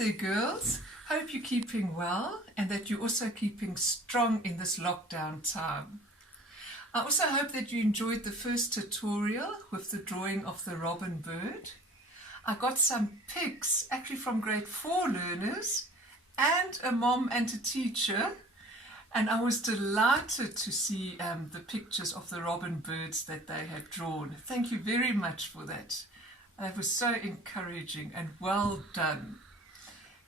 there, girls. Hope you're keeping well and that you're also keeping strong in this lockdown time. I also hope that you enjoyed the first tutorial with the drawing of the robin bird. I got some pics actually from grade 4 learners and a mom and a teacher, and I was delighted to see the pictures of the robin birds that they had drawn. Thank you very much for that. That was so encouraging and well done.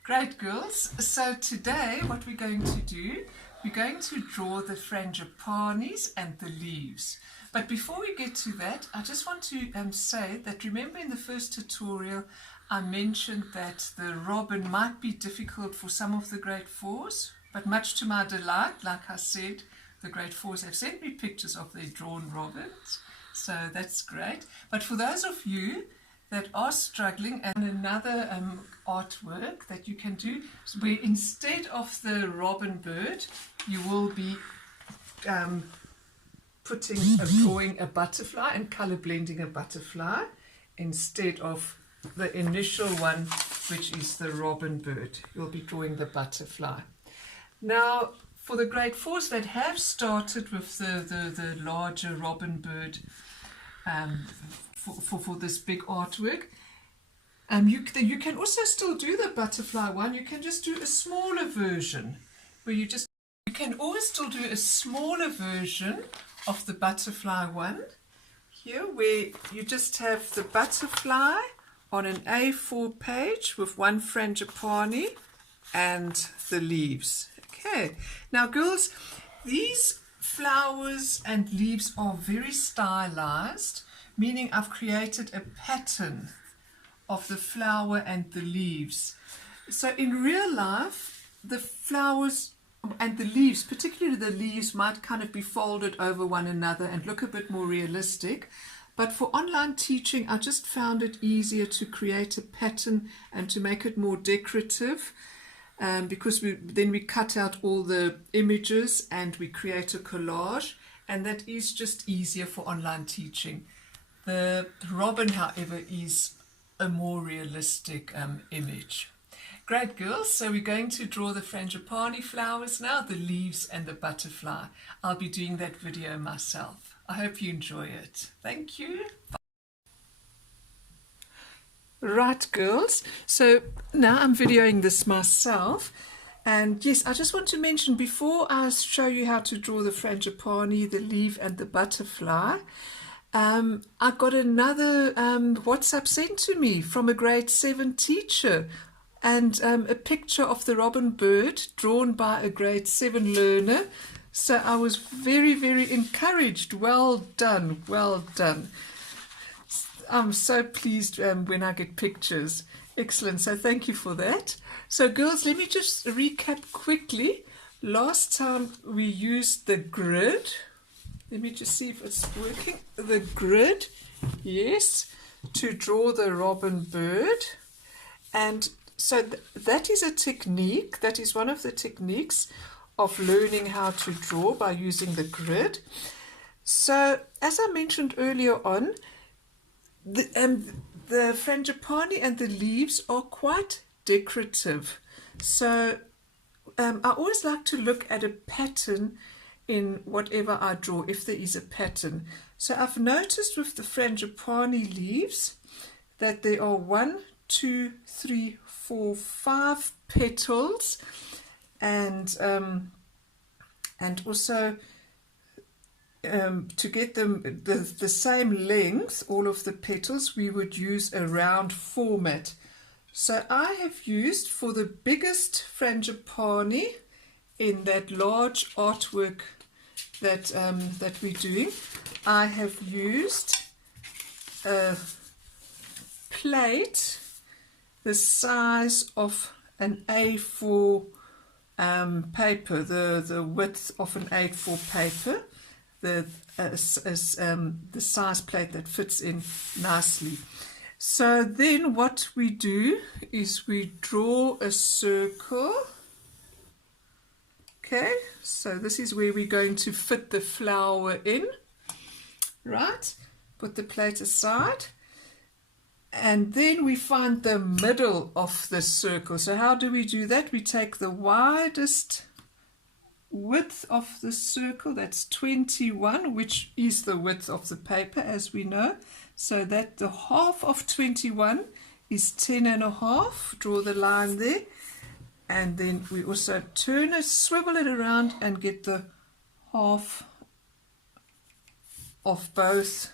Great, girls. So today what we're going to do, we're going to draw the frangipanis and the leaves. But before we get to that, I just want to say that remember in the first tutorial I mentioned that the robin might be difficult for some of the grade 4s, but much to my delight, like I said, the grade 4s have sent me pictures of their drawn robins, so that's great. But for those of you that are struggling, and another artwork that you can do where instead of the robin bird you will be drawing a butterfly and color blending a butterfly instead of the initial one, which is the robin bird. You'll be drawing the butterfly. Now for the grade 4s that have started with the larger robin bird for this big artwork, you can also still do the butterfly one. You can just do a smaller version where you can always still do a smaller version of the butterfly one here, where you just have the butterfly on an A4 page with one frangipani and the leaves. Okay, now girls, these flowers and leaves are very stylized, meaning I've created a pattern of the flower and the leaves. So in real life, the flowers and the leaves, particularly the leaves, might kind of be folded over one another and look a bit more realistic. But for online teaching, I just found it easier to create a pattern and to make it more decorative, because then we cut out all the images and we create a collage, and that is just easier for online teaching. The robin, however, is a more realistic image. Great, girls. So we're going to draw the frangipani flowers now, the leaves and the butterfly. I'll be doing that video myself. I hope you enjoy it. Thank you. Right, girls. So now I'm videoing this myself. And yes, I just want to mention before I show you how to draw the frangipani, the leaf and the butterfly, I got another WhatsApp sent to me from a grade 7 teacher, and a picture of the robin bird drawn by a grade 7 learner. So I was very, very encouraged. Well done, well done. I'm so pleased when I get pictures. Excellent, so thank you for that. So girls, let me just recap quickly. Last time we used the grid. Let me just see if it's working. The grid, yes, to draw the robin bird. And so that is a technique, that is one of the techniques of learning how to draw by using the grid. So as I mentioned earlier on, the frangipani and the leaves are quite decorative. So I always like to look at a pattern in whatever I draw, if there is a pattern. So I've noticed with the frangipani leaves that there are 1, 2, 3, 4, 5 petals, and also to get them the same length, all of the petals, we would use a round format. So I have used, for the biggest frangipani in that large artwork that we're doing, I have used a plate the size of an A4 paper, the width of an A4 paper, the size plate that fits in nicely. So then what we do is we draw a circle. Okay, so this is where we're going to fit the flower in. Right, put the plate aside. And then we find the middle of the circle. So how do we do that? We take the widest width of the circle, that's 21, which is the width of the paper, as we know. So that the half of 21 is 10.5. Draw the line there. And then we also turn it, swivel it around, and get the half of both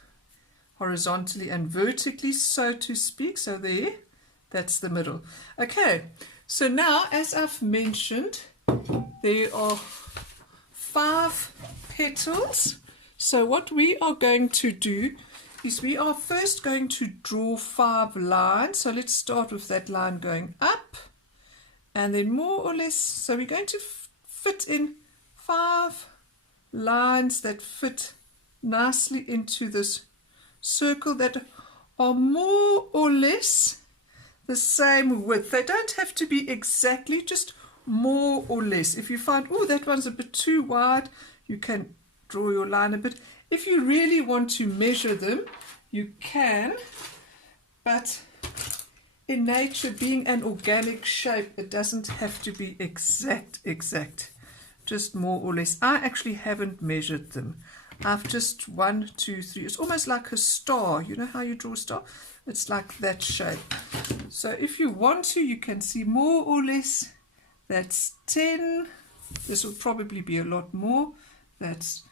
horizontally and vertically, so to speak. So there, that's the middle. Okay, so now, as I've mentioned, there are 5 petals. So what we are going to do is we are first going to draw 5 lines. So let's start with that line going up, and then more or less, so we're going to fit in 5 lines that fit nicely into this circle that are more or less the same width. They don't have to be exactly, just more or less. If you find, oh, that one's a bit too wide, you can draw your line a bit. If you really want to measure them, you can, but in nature, being an organic shape, it doesn't have to be exact, just more or less. I actually haven't measured them. I've just 1, 2, 3. It's almost like a star. You know how you draw a star? It's like that shape. So if you want to, you can see more or less. That's 10. This will probably be a lot more. That's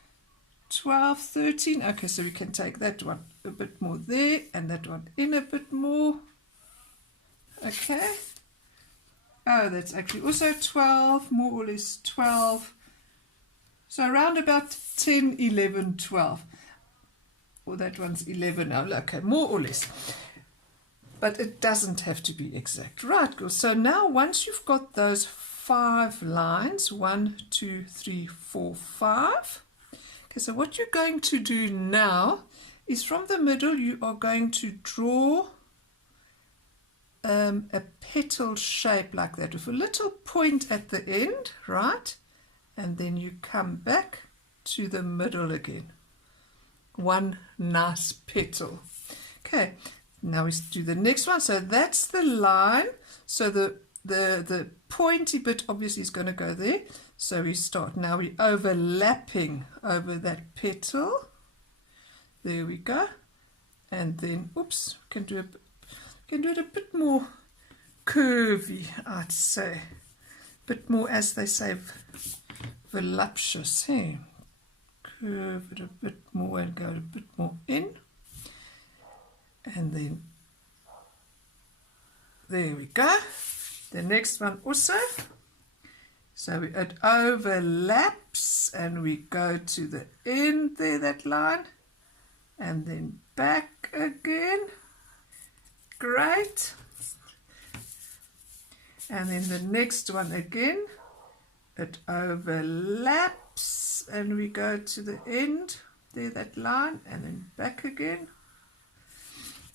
12, 13. Okay, so we can take that one a bit more there, and that one in a bit more. Okay. Oh, that's actually also 12, more or less 12. So around about 10, 11, 12. Well, that one's 11 now. Okay, more or less. But it doesn't have to be exact. Right, good. So now once you've got those 5 lines, 1, 2, 3, 4, 5. Okay, so what you're going to do now is from the middle you are going to draw a petal shape like that with a little point at the end, right? And then you come back to the middle again. One nice petal. Okay, now we do the next one. So that's the line. So the pointy bit obviously is going to go there. So we start. Now we're overlapping over that petal. There we go. And then, oops, can do it a bit more curvy, I'd say. A bit more, as they say, voluptuous. Hey? Curve it a bit more and go a bit more in. And then, there we go. The next one also. So it overlaps and we go to the end there, that line. And then back again. Great. And then the next one again, it overlaps and we go to the end there, that line, and then back again.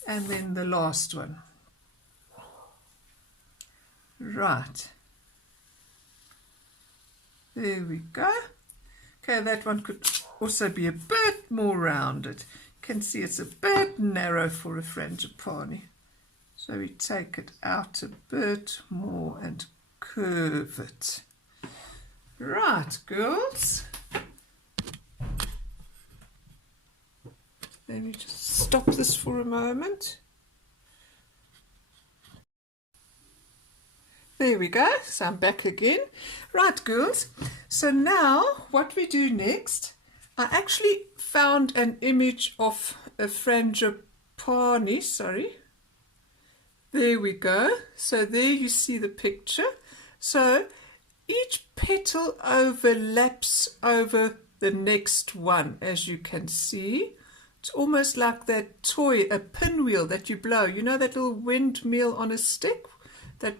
And then the last one. Right. There we go. Okay, that one could also be a bit more rounded. You can see it's a bit narrow for a frangipani. So we take it out a bit more and curve it. Right, girls. Let me just stop this for a moment. There we go. So I'm back again. Right, girls. So now what we do next, I actually found an image of a frangipani, sorry. There we go. So there you see the picture. So each petal overlaps over the next one, as you can see. It's almost like that toy, a pinwheel that you blow. You know that little windmill on a stick that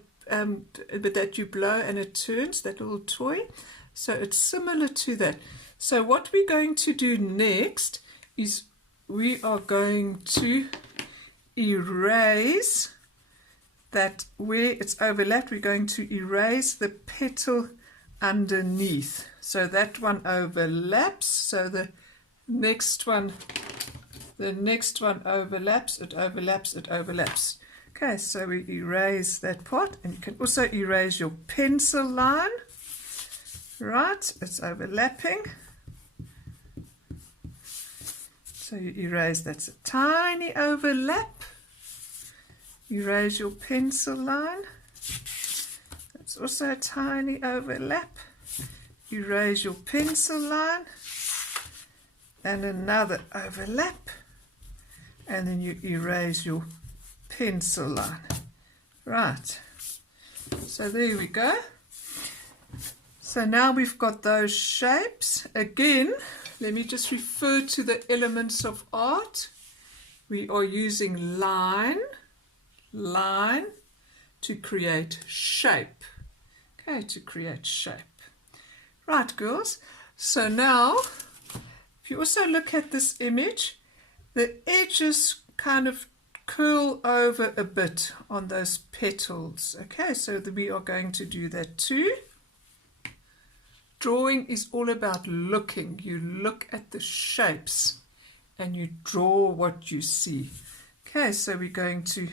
you blow and it turns, that little toy? So it's similar to that. So what we're going to do next is we are going to erase that where it's overlapped. We're going to erase the petal underneath. So that one overlaps. So the next one, the next one overlaps, it overlaps, it overlaps. Okay, so we erase that part, and you can also erase your pencil line. Right, it's overlapping. So you erase, that's a tiny overlap. Erase your pencil line. That's also a tiny overlap. Erase your pencil line. And another overlap. And then you erase your pencil line. Right. So there we go. So now we've got those shapes. Again, let me just refer to the elements of art. We are using line to create shape. Okay, to create shape. Right, girls. So now, if you also look at this image, the edges kind of curl over a bit on those petals. Okay, so we are going to do that too. Drawing is all about looking. You look at the shapes and you draw what you see. Okay, so we're going to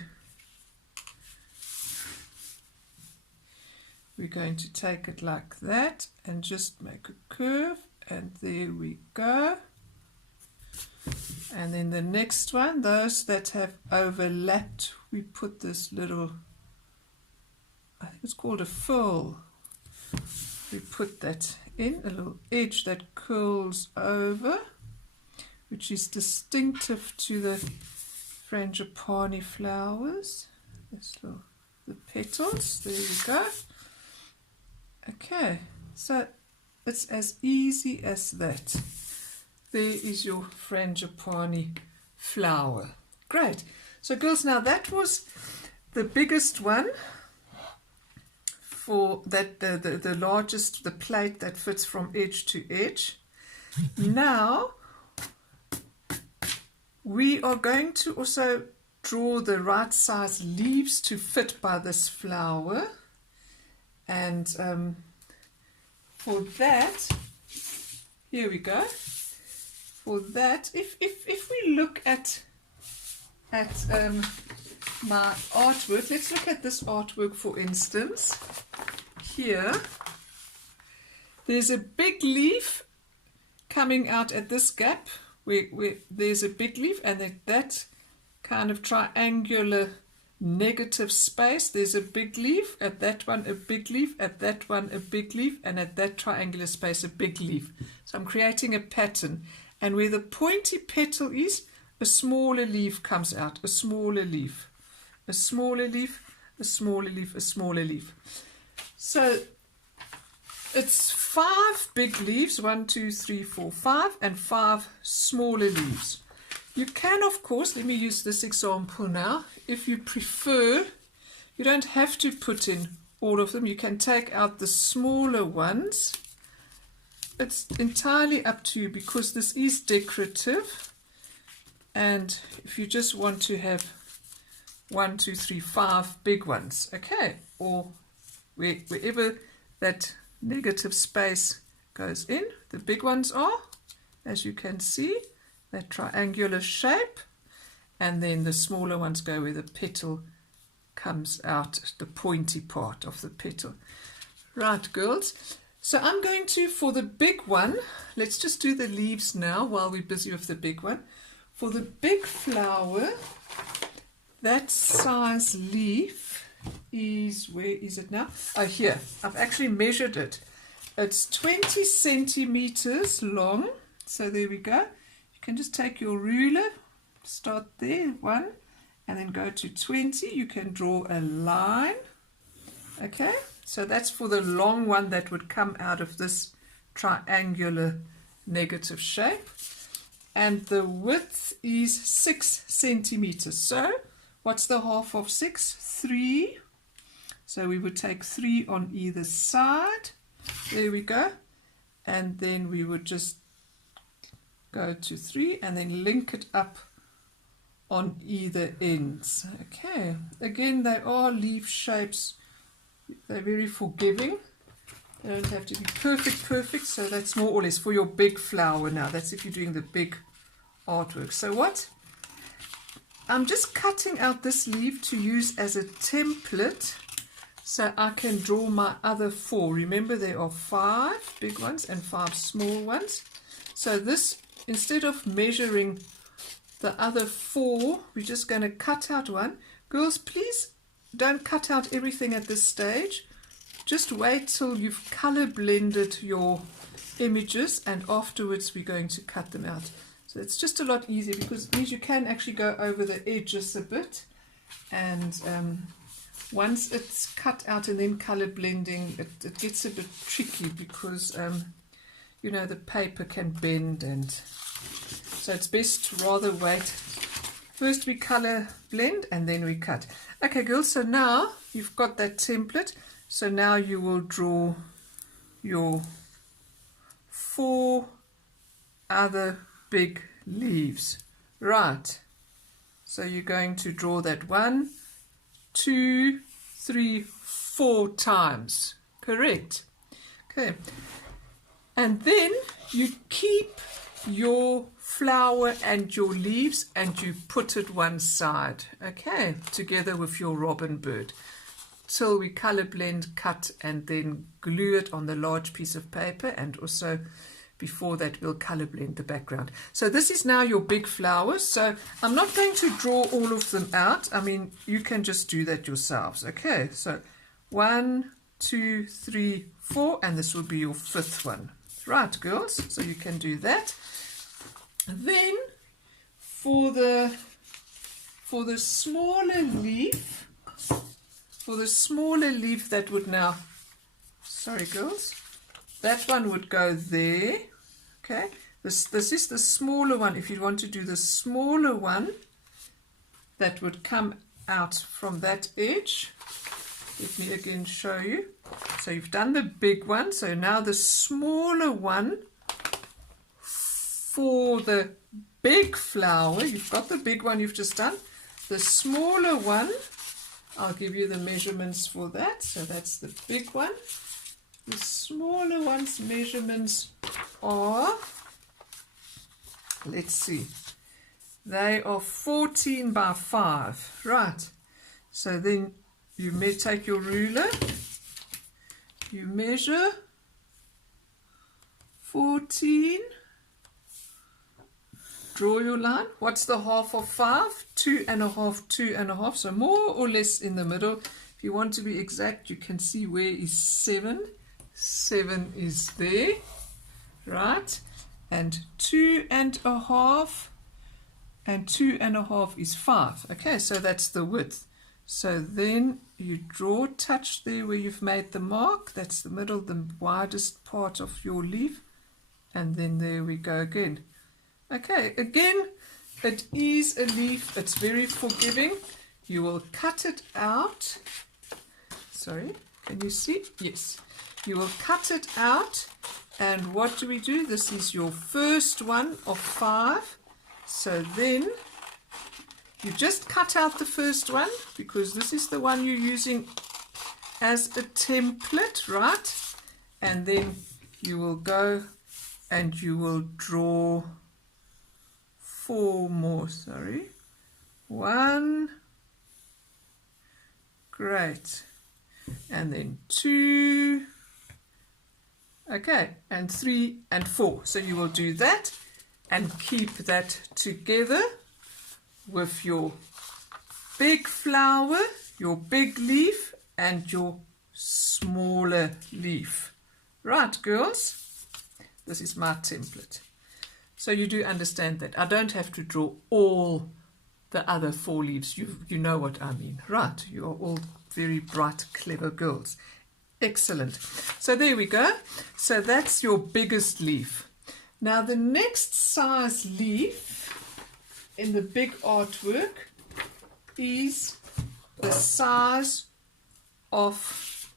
take it like that and just make a curve, and there we go. And then the next one, those that have overlapped, we put this little, I think it's called a furl. We put that in, a little edge that curls over, which is distinctive to the frangipani flowers. This little, the petals, there we go. Okay, so it's as easy as that. There is your frangipani flower. Great. So girls, now that was the biggest one. For that, the largest, the plate that fits from edge to edge. Now we are going to also draw the right size leaves to fit by this flower, and for that, here we go. For that, if we look at my artwork, let's look at this artwork for instance. Here, there's a big leaf coming out at this gap where there's a big leaf, and that kind of triangular negative space, there's a big leaf, at that one a big leaf, at that one a big leaf, and at that triangular space a big leaf. So I'm creating a pattern, and where the pointy petal is, a smaller leaf comes out, a smaller leaf, a smaller leaf, a smaller leaf, a smaller leaf. So it's 5 big leaves, 1, 2, 3, 4, 5, and 5 smaller leaves. You can, of course, let me use this example now. If you prefer, you don't have to put in all of them. You can take out the smaller ones. It's entirely up to you, because this is decorative. And if you just want to have 1, 2, 3, 5 big ones, okay, or wherever that negative space goes in, the big ones are, as you can see, that triangular shape, and then the smaller ones go where the petal comes out, the pointy part of the petal. Right, girls, so I'm going to, for the big one, let's just do the leaves now while we're busy with the big one. For the big flower, that size leaf is, where is it now? Oh, here. I've actually measured it. It's 20 centimeters long. So there we go. You can just take your ruler, start there, 1, and then go to 20. You can draw a line. Okay, so that's for the long one that would come out of this triangular negative shape. And the width is 6 centimeters. So what's the half of 6? 3. So we would take 3 on either side. There we go. And then we would just go to 3 and then link it up on either ends. Okay, again, they are leaf shapes. They're very forgiving. They don't have to be perfect, so that's more or less for your big flower now. That's if you're doing the big artwork. So what? I'm just cutting out this leaf to use as a template so I can draw my other 4. Remember, there are 5 big ones and 5 small ones. So this, instead of measuring the other 4, we're just going to cut out one. Girls, please don't cut out everything at this stage. Just wait till you've color blended your images, and afterwards we're going to cut them out. So it's just a lot easier because it means you can actually go over the edges a bit, and once it's cut out and then color blending, it gets a bit tricky because you know, the paper can bend, and so it's best to rather wait. First we color blend and then we cut. Okay girls, so now you've got that template. So now you will draw your 4 other big leaves. Right. So you're going to draw that 1, 2, 3, 4 times. Correct. Okay. And then you keep your flower and your leaves and you put it one side. Okay. Together with your robin bird. Till we color blend, cut, and then glue it on the large piece of paper, and also before that we'll color blend the background. So this is now your big flowers. So I'm not going to draw all of them out. I mean, you can just do that yourselves. Okay, so 1, 2, 3, 4, and this will be your 5th one. Right, girls, so you can do that. Then for the smaller leaf, that would now, sorry girls, that one would go there. Okay, this is the smaller one. If you want to do the smaller one, that would come out from that edge. Let me again show you. So you've done the big one, so now the smaller one for the big flower, you've got the big one you've just done. The smaller one, I'll give you the measurements for that. So that's the big one. The smaller one's measurements are, let's see, they are 14 by 5. Right. So then you may take your ruler, you measure 14, draw your line. What's the half of 5? 2.5, 2.5. So more or less in the middle. If you want to be exact, you can see where is 7. 7 is there, right? And 2.5, and 2.5 is 5. Okay, so that's the width. So then you draw, touch there where you've made the mark. That's the middle, the widest part of your leaf. And then there we go again. Okay, again, it is a leaf. It's very forgiving. You will cut it out. Sorry, can you see? Yes. You will cut it out. And what do we do? This is your first one of 5. So then you just cut out the first one because this is the one you're using as a template, right? And then you will go and you will draw 4 more, sorry. 1, great. And then 2, okay, and 3 and 4. So you will do that and keep that together with your big flower, your big leaf, and your smaller leaf. Right, girls? This is my template. So you do understand that I don't have to draw all the other 4 leaves. You know what I mean, right? You are all very bright, clever girls. Excellent. So there we go. So that's your biggest leaf. Now the next size leaf in the big artwork is the size of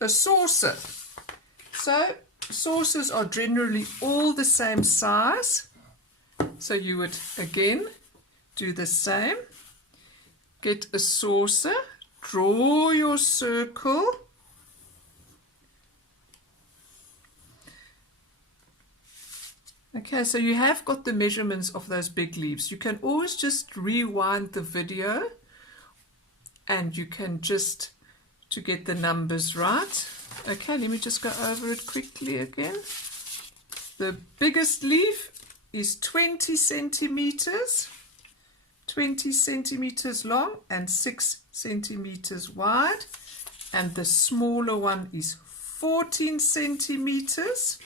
a saucer. So saucers are generally all the same size. So you would again do the same. Get a saucer, draw your circle, Okay, so you have got the measurements of those big leaves. You can always just rewind the video and you can just to get the numbers right. Okay, let me just go over it quickly again. The biggest leaf is 20 centimeters, 20 centimeters long and 6 centimeters wide. And the smaller one is 14 centimeters.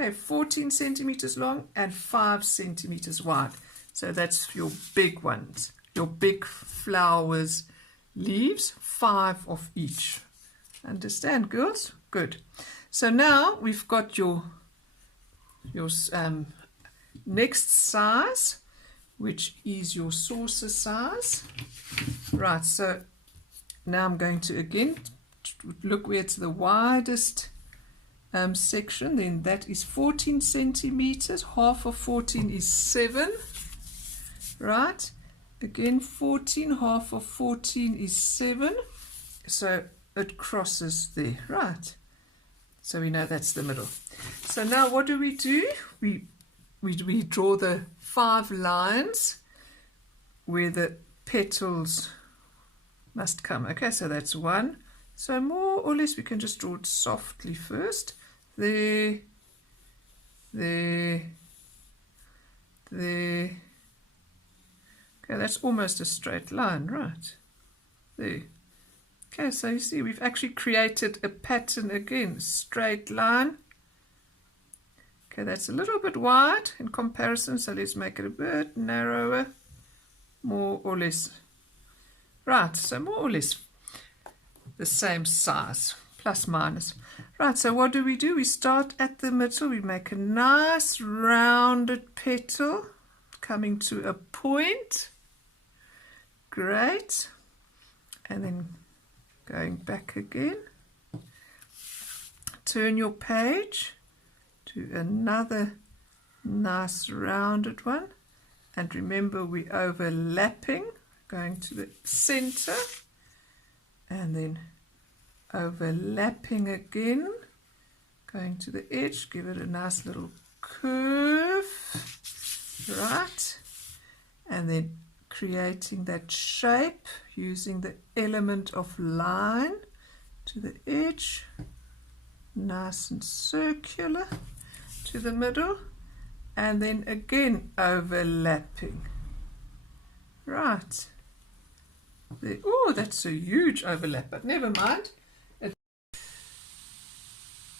Okay, 14 centimeters long and 5 centimeters wide. So that's your big ones, your big flowers, leaves, 5 of each. Understand, girls? Good. So now we've got your next size, which is your saucer size. Right, so now I'm going to again look where it's the widest section. Then that is 14 centimeters. Half of 14 is 7. Right, again 14, half of 14 is 7. So it crosses there. Right, so we know that's the middle. So now what do? We draw the 5 lines where the petals must come. Okay, so that's 1. So more or less we can just draw it softly first. There, there, there. Okay, that's almost a straight line, right? There. Okay, so you see we've actually created a pattern again, straight line. Okay, that's a little bit wide in comparison, so let's make it a bit narrower, more or less. Right, so more or less the same size, plus minus. Right, so what do? We start at the middle, we make a nice rounded petal coming to a point. Great. And then going back again. Turn your page to another nice rounded one. And remember we're overlapping, going to the center. And then overlapping again, going to the edge, give it a nice little curve, right, and then creating that shape using the element of line to the edge, nice and circular to the middle, and then again overlapping, right. There. Oh, that's a huge overlap, but never mind.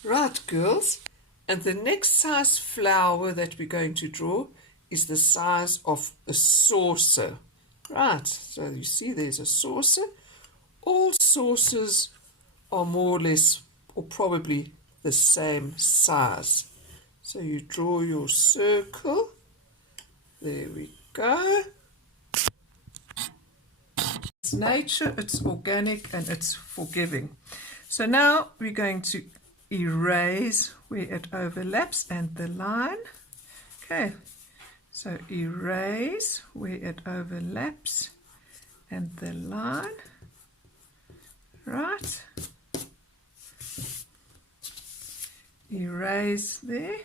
Right, girls, and the next size flower that we're going to draw is the size of a saucer. Right, so you see there's a saucer. All saucers are more or less, or probably the same size. So you draw your circle. There we go. It's nature, it's organic, and it's forgiving. So now we're going to erase where it overlaps and the line. Okay, so erase where it overlaps and the line. Right. Erase there.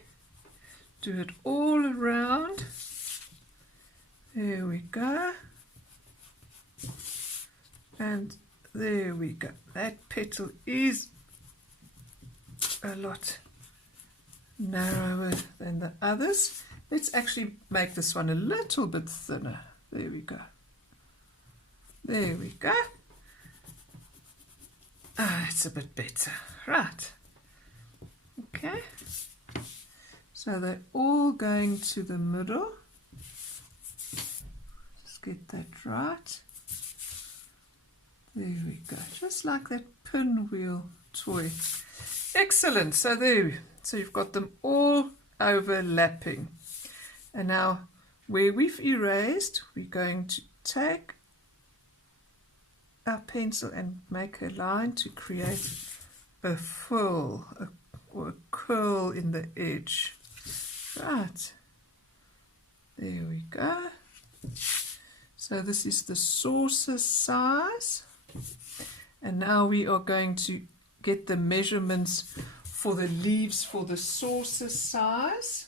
Do it all around. There we go. And there we go. That petal is a lot narrower than the others. Let's actually make this one a little bit thinner. There we go. There we go. Ah, it's a bit better. Right. Okay. So they're all going to the middle. Just get that right. There we go. Just like that pinwheel toy. Excellent. So there. So you've got them all overlapping. And now where we've erased, we're going to take our pencil and make a line to create a frill or a curl in the edge. Right. There we go. So this is the saucer size. And now we are going to get the measurements for the leaves for the saucer size.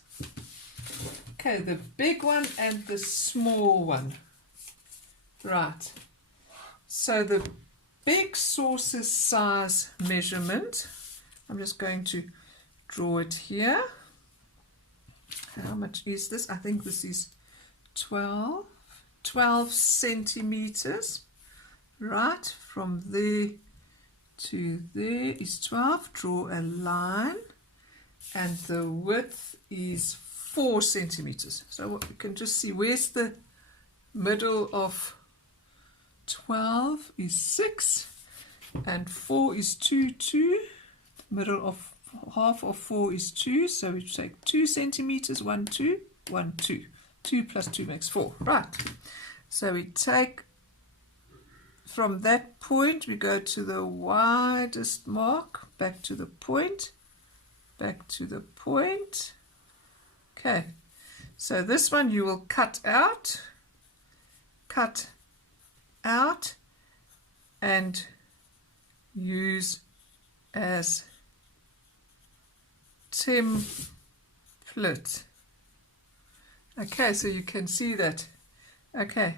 Okay, the big one and the small one. Right. So the big saucer size measurement, I'm just going to draw it here. How much is this? I think this is 12 centimeters. Right, from there to there is 12. Draw a line, and the width is 4 centimeters. So what we can just see, where's the middle of 12 is 6, and 4 is 2, 2. Middle of half of 4 is 2, so we take 2 centimeters, 1, 2, 1, 2. 2 plus 2 makes 4. Right, so we take from that point, we go to the widest mark, back to the point, back to the point. Okay, so this one you will cut out, and use as template. Okay, so you can see that. Okay,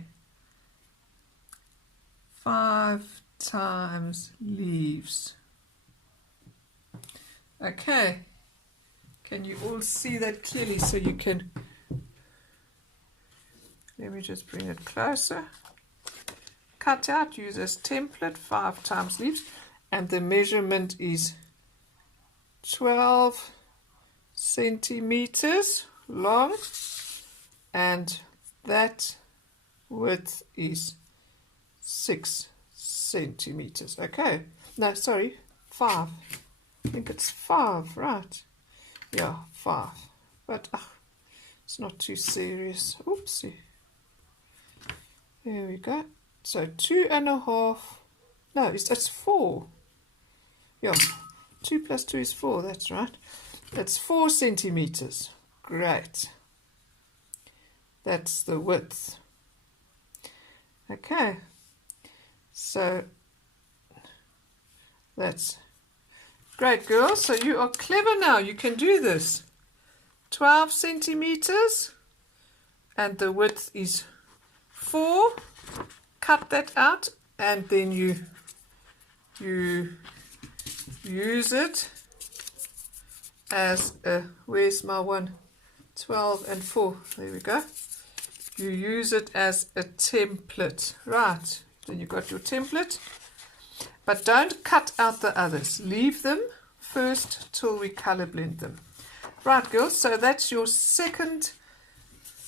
5 times leaves. Okay, can you all see that clearly? So you can, let me just bring it closer. Cut out, use as template, 5 times leaves, and the measurement is 12 centimeters long, and that width is 6 centimeters. Okay, no, sorry, 5. I think it's 5, right? Yeah, 5. But it's not too serious. Oopsie. There we go. So 2.5. No, it's 4. Yeah, 2 plus 2 is 4. That's right. That's 4 centimeters. Great. That's the width. Okay. So that's great, girls. So you are clever now. You can do this. 12 centimeters, and the width is 4. Cut that out, and then you use it as a, where's my one? 12 and 4. There we go. You use it as a template. Right, then you've got your template. But don't cut out the others. Leave them first till we color blend them. Right, girls, so that's your second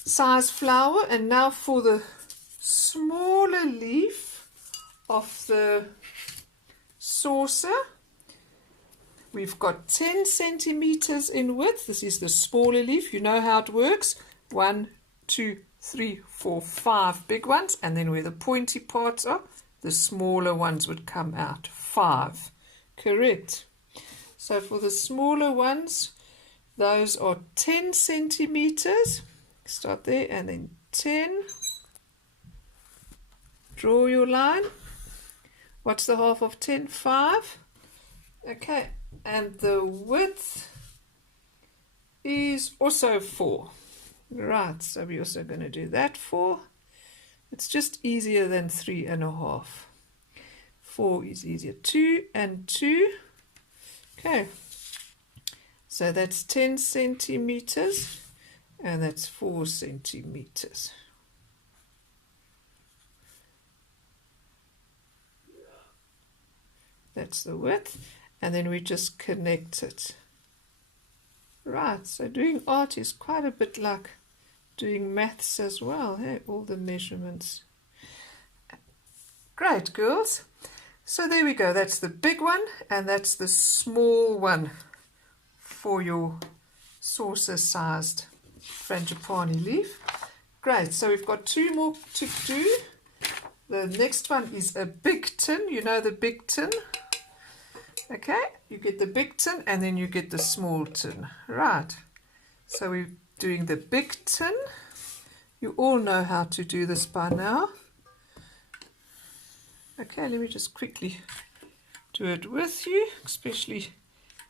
size flower. And now for the smaller leaf of the saucer. We've got 10 centimeters in width. This is the smaller leaf. You know how it works. 1, 2, 3, 4, 5 big ones, and then where the pointy parts are, the smaller ones would come out. 5. Correct. So for the smaller ones, those are 10 centimeters. Start there, and then 10. Draw your line. What's the half of 10? 5. Okay, and the width is also 4. Right, so we're also going to do that 4. It's just easier than 3.5. 4 is easier. 2 and 2. Okay, so that's 10 centimeters, and that's 4 centimeters. That's the width, and then we just connect it. Right, so doing art is quite a bit like doing maths as well, hey? All the measurements. Great, girls. So there we go. That's the big one, and that's the small one for your saucer-sized frangipani leaf. Great, so we've got 2 more to do. The next one is a big tin. You know the big tin? Okay, you get the big tin, and then you get the small tin. Right, so we're doing the big tin. You all know how to do this by now. Okay, let me just quickly do it with you, especially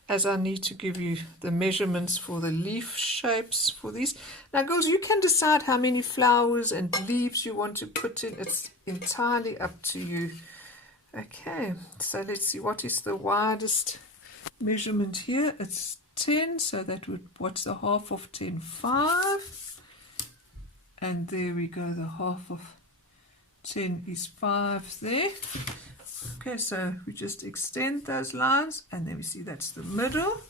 as I need to give you the measurements for the leaf shapes for these. Now girls, you can decide how many flowers and leaves you want to put in. It's entirely up to you. Okay, so let's see, what is the widest measurement here? It's 10, so that would, what's the half of 10? 5. And there we go, the half of 10 is 5 there. Okay, so we just extend those lines, and then we see that's the middle,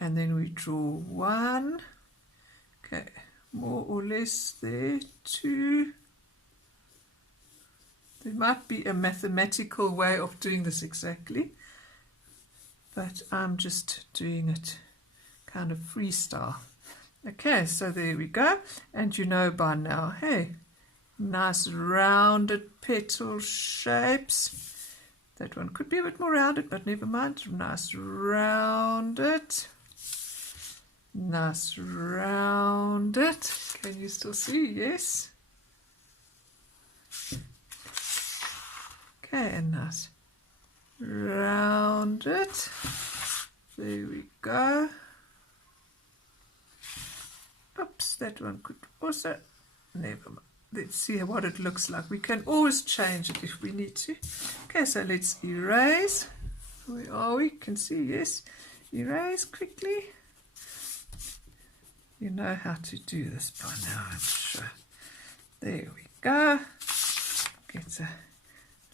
and then we draw 1, okay, more or less there, 2. There might be a mathematical way of doing this exactly, but I'm just doing it kind of freestyle. Okay, so there we go, and you know by now, hey, nice rounded petal shapes. That one could be a bit more rounded, but never mind. Nice rounded. Nice rounded. Can you still see? Yes. Okay, and nice rounded. There we go. Oops, that one could also, never mind. Let's see what it looks like. We can always change it if we need to. Okay, so let's erase. Where are we? You can see, yes. Erase quickly. You know how to do this by now, I'm sure. There we go. Get a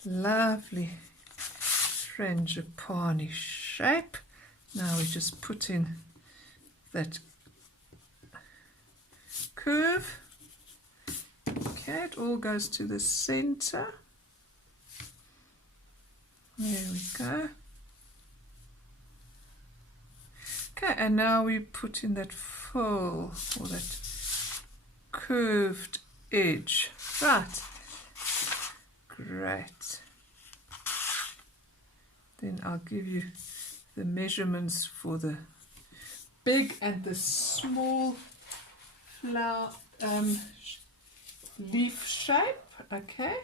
lovely frangipani shape. Now we just put in that curve. Okay, it all goes to the center. There we go. Okay, and now we put in that full, or that curved edge. Right. Great. Then I'll give you the measurements for the big and the small flower leaf shape. Okay,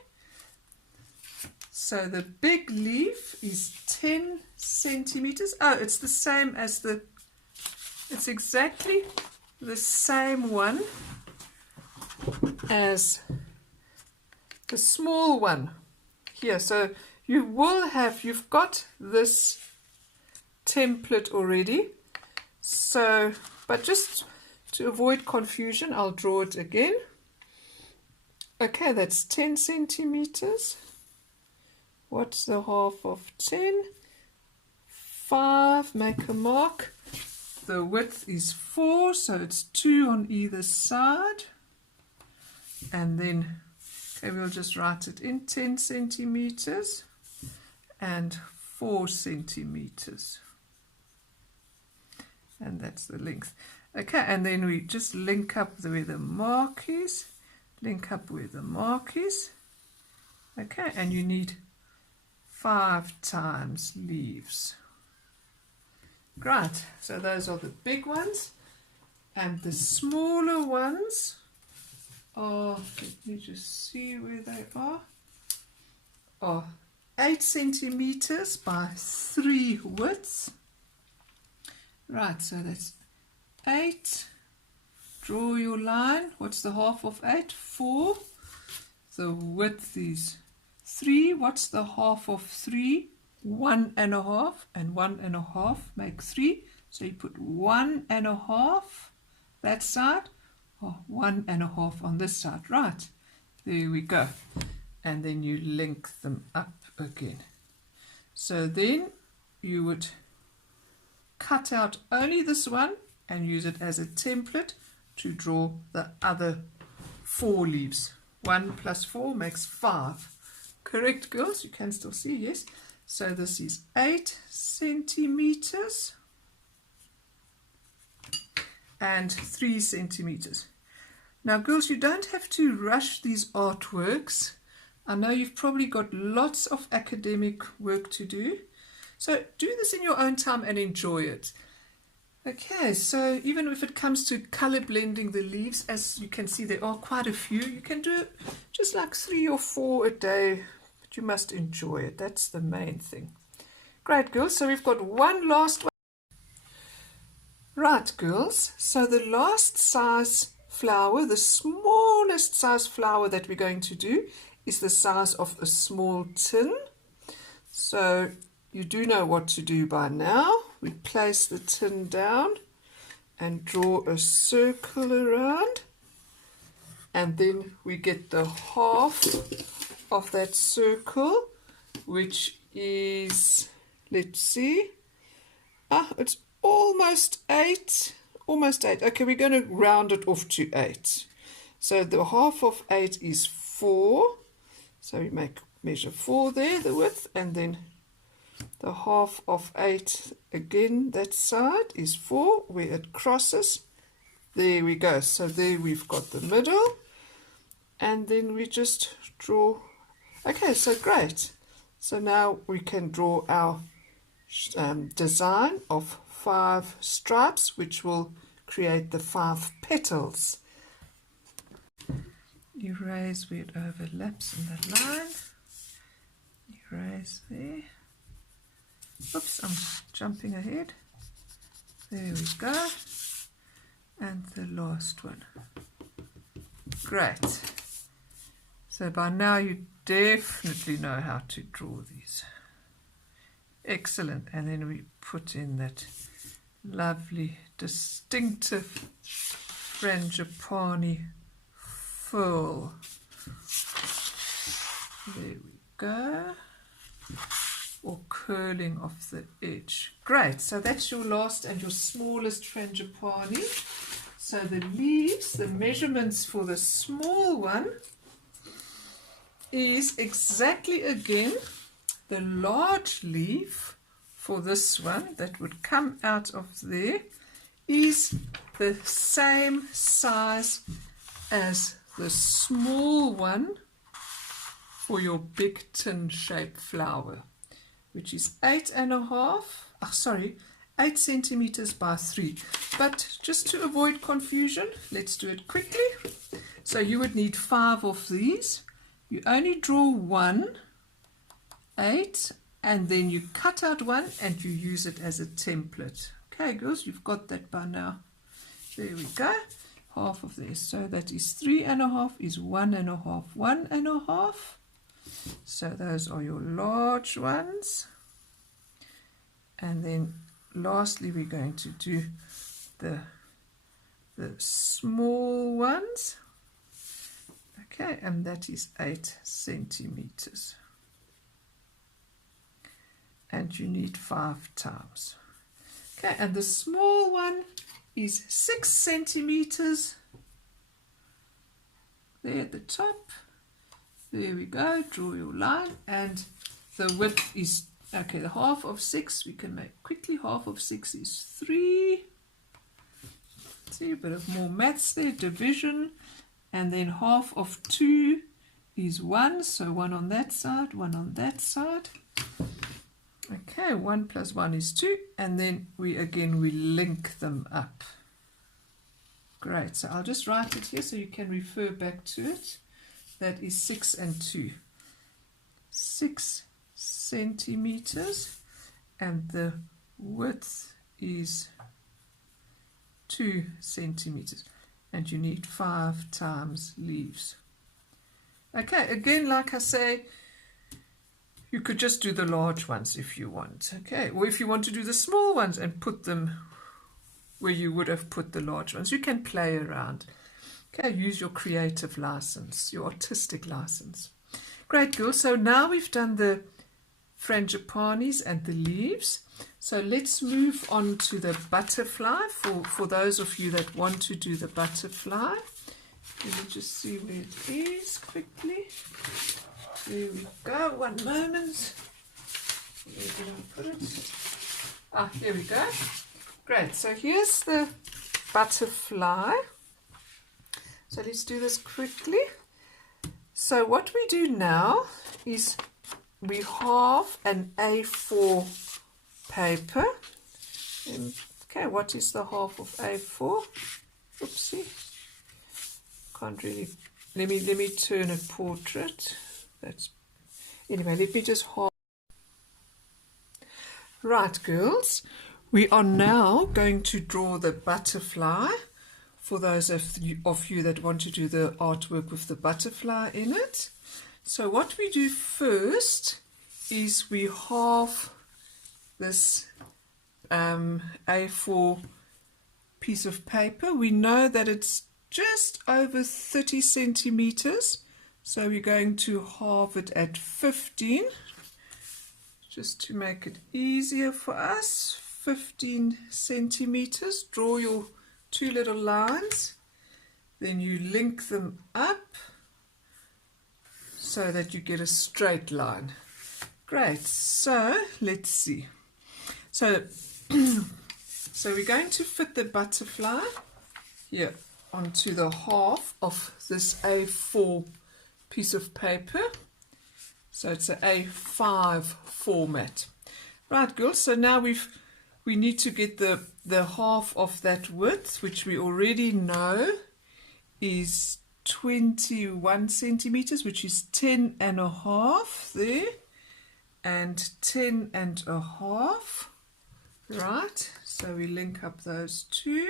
so the big leaf is 10 centimeters. Oh, it's the same as the, it's exactly the same one as the small one here. So you will have, you've got this template already, so, but just to avoid confusion, I'll draw it again. Okay, that's 10 centimeters. What's the half of 10? 5, make a mark. The width is 4, so it's 2 on either side. And then, okay, we'll just write it in 10 centimeters and 4 centimeters. And that's the length. Okay, and then we just link up where the mark is. Link up where the mark is. Okay, and you need 5 times leaves. Great, so those are the big ones, and the smaller ones are, let me just see where they are 8 centimeters by 3 widths. Right, so that's 8. Draw your line. What's the half of 8? 4. The width is 3. What's the half of 3? 1.5, and 1.5 make 3. So you put 1.5 that side, or 1.5 on this side. Right, there we go. And then you link them up again. So then you would cut out only this one and use it as a template to draw the other 4 leaves. 1 plus 4 makes 5. Correct, girls? You can still see, yes? So this is 8 centimeters and 3 centimeters. Now, girls, you don't have to rush these artworks. I know you've probably got lots of academic work to do. So do this in your own time and enjoy it. Okay, so even if it comes to color blending the leaves, as you can see, there are quite a few. You can do just like 3 or 4 a day, but you must enjoy it. That's the main thing. Great, girls. So we've got one last one. Right, girls, so the last size flower, the smallest size flower that we're going to do is the size of a small tin. So you do know what to do by now. We place the tin down and draw a circle around, and then we get the half of that circle, which is, let's see, it's almost 8. Okay, we're going to round it off to 8. So the half of 8 is 4. So we measure 4 there, the width, and then the half of 8 again, that side is 4, where it crosses. There we go. So there we've got the middle, and then we just draw. Okay, so great. So now we can draw our design of 5 stripes, which will create the 5 petals. Erase where it overlaps in the line. Erase there. Oops, I'm jumping ahead. There we go. And the last one. Great. So by now you definitely know how to draw these. Excellent. And then we put in that lovely distinctive frangipani furl. There we go. Or curling off the edge. Great. So that's your last and your smallest frangipani. So the leaves, the measurements for the small one is exactly again the large leaf for this one that would come out of there is the same size as the small one for your big tin shaped flower, which is 8 centimeters by 3. But just to avoid confusion, let's do it quickly. So you would need 5 of these. You only draw 1, 8, and then you cut out 1 and you use it as a template. Okay, girls, you've got that by now. There we go. Half of this. So that is 3.5 is 1.5, 1.5. So those are your large ones. And then lastly we're going to do the small ones. Okay, and that is 8 centimeters. And you need 5 times. Okay, and the small one is 6 centimeters. There at the top. There we go, draw your line, and the width is, okay, the half of 6, we can make quickly, half of 6 is 3. See, a bit of more maths there, division, and then half of 2 is 1, so 1 on that side, 1 on that side. Okay, 1 plus 1 is 2, and then we link them up. Great, so I'll just write it here so you can refer back to it. That is 6 and 2. 6 centimeters, and the width is 2 centimeters, and you need 5 times leaves. Okay, again, like I say, you could just do the large ones if you want, okay, or if you want to do the small ones and put them where you would have put the large ones, you can play around. Okay, use your creative license, your artistic license. Great, girls. So now we've done the frangipanis and the leaves. So let's move on to the butterfly for those of you that want to do the butterfly. Let me just see where it is quickly. There we go. 1 moment. Where did I put it? Ah, here we go. Great. So here's the butterfly. So let's do this quickly. So what we do now is we halve an A4 paper. Okay, what is the half of A4? Oopsie. Can't really. Let me turn a portrait. Anyway, let me just halve. Right, girls. We are now going to draw the butterfly for those of you that want to do the artwork with the butterfly in it. So what we do first is we halve this A4 piece of paper. We know that it's just over 30 centimeters, so we're going to halve it at 15 just to make it easier for us. 15 centimeters. Draw your two little lines, then you link them up so that you get a straight line. Great. So let's see. So we're going to fit the butterfly here onto the half of this A4 piece of paper. So it's an A5 format. Right, girls, so now we need to get the half of that width, which we already know is 21 centimeters, which is 10 and a half there, and 10 and a half. Right, so we link up those two.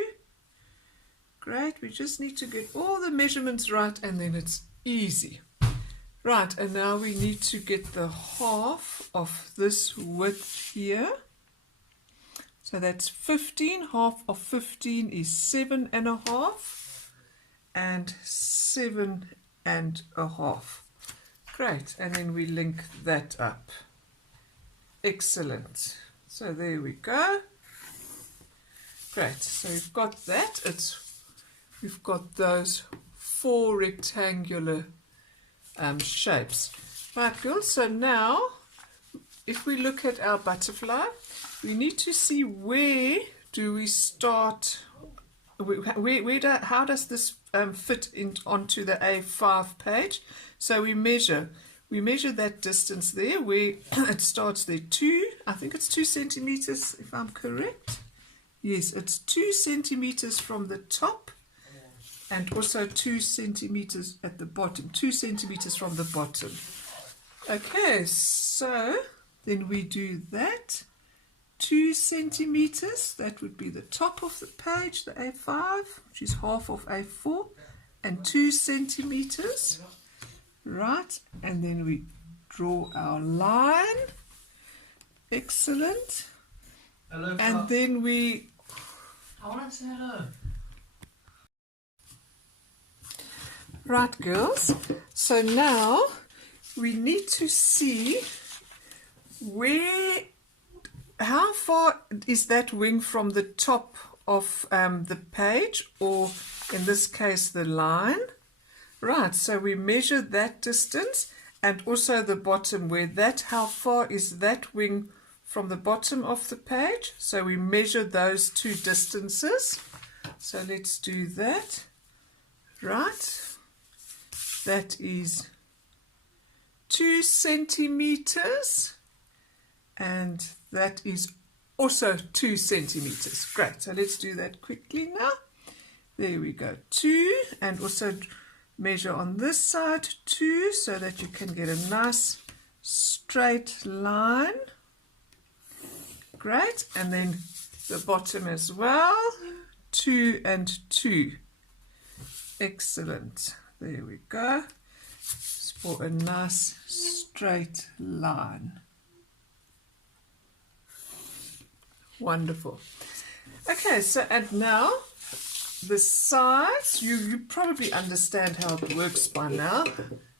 Great, we just need to get all the measurements right and then it's easy. Right, and now we need to get the half of this width here. So that's 15, half of 15 is 7 and a half and 7 and a half. Great, and then we link that up. Excellent. So there we go. Great, so we've got that. We've got those 4 rectangular shapes. Right, girls, so now if we look at our butterfly, we need to see where do we start, how does this fit onto the A5 page. So we measure that distance there where it starts there, I think it's 2 centimeters if I'm correct. Yes, it's 2 centimeters from the top and also 2 centimeters at the bottom, 2 centimeters from the bottom. Okay, so then we do that. 2 centimeters, that would be the top of the page, the A5, which is half of A4, and 2 centimeters, right, and then we draw our line. Excellent. Hello, and then I want to say hello. Right, girls, so now we need to see how far is that wing from the top of the page, or in this case the line. Right, so we measure that distance and also the bottom, how far is that wing from the bottom of the page. So we measure those two distances. So let's do that. Right, that is 2 centimeters. And that is also 2 centimeters. Great, so let's do that quickly now. There we go, 2, and also measure on this side 2 so that you can get a nice straight line. Great, and then the bottom as well, 2 and 2. Excellent, there we go, for a nice straight line. Wonderful. Okay, so and now the sides, you probably understand how it works by now,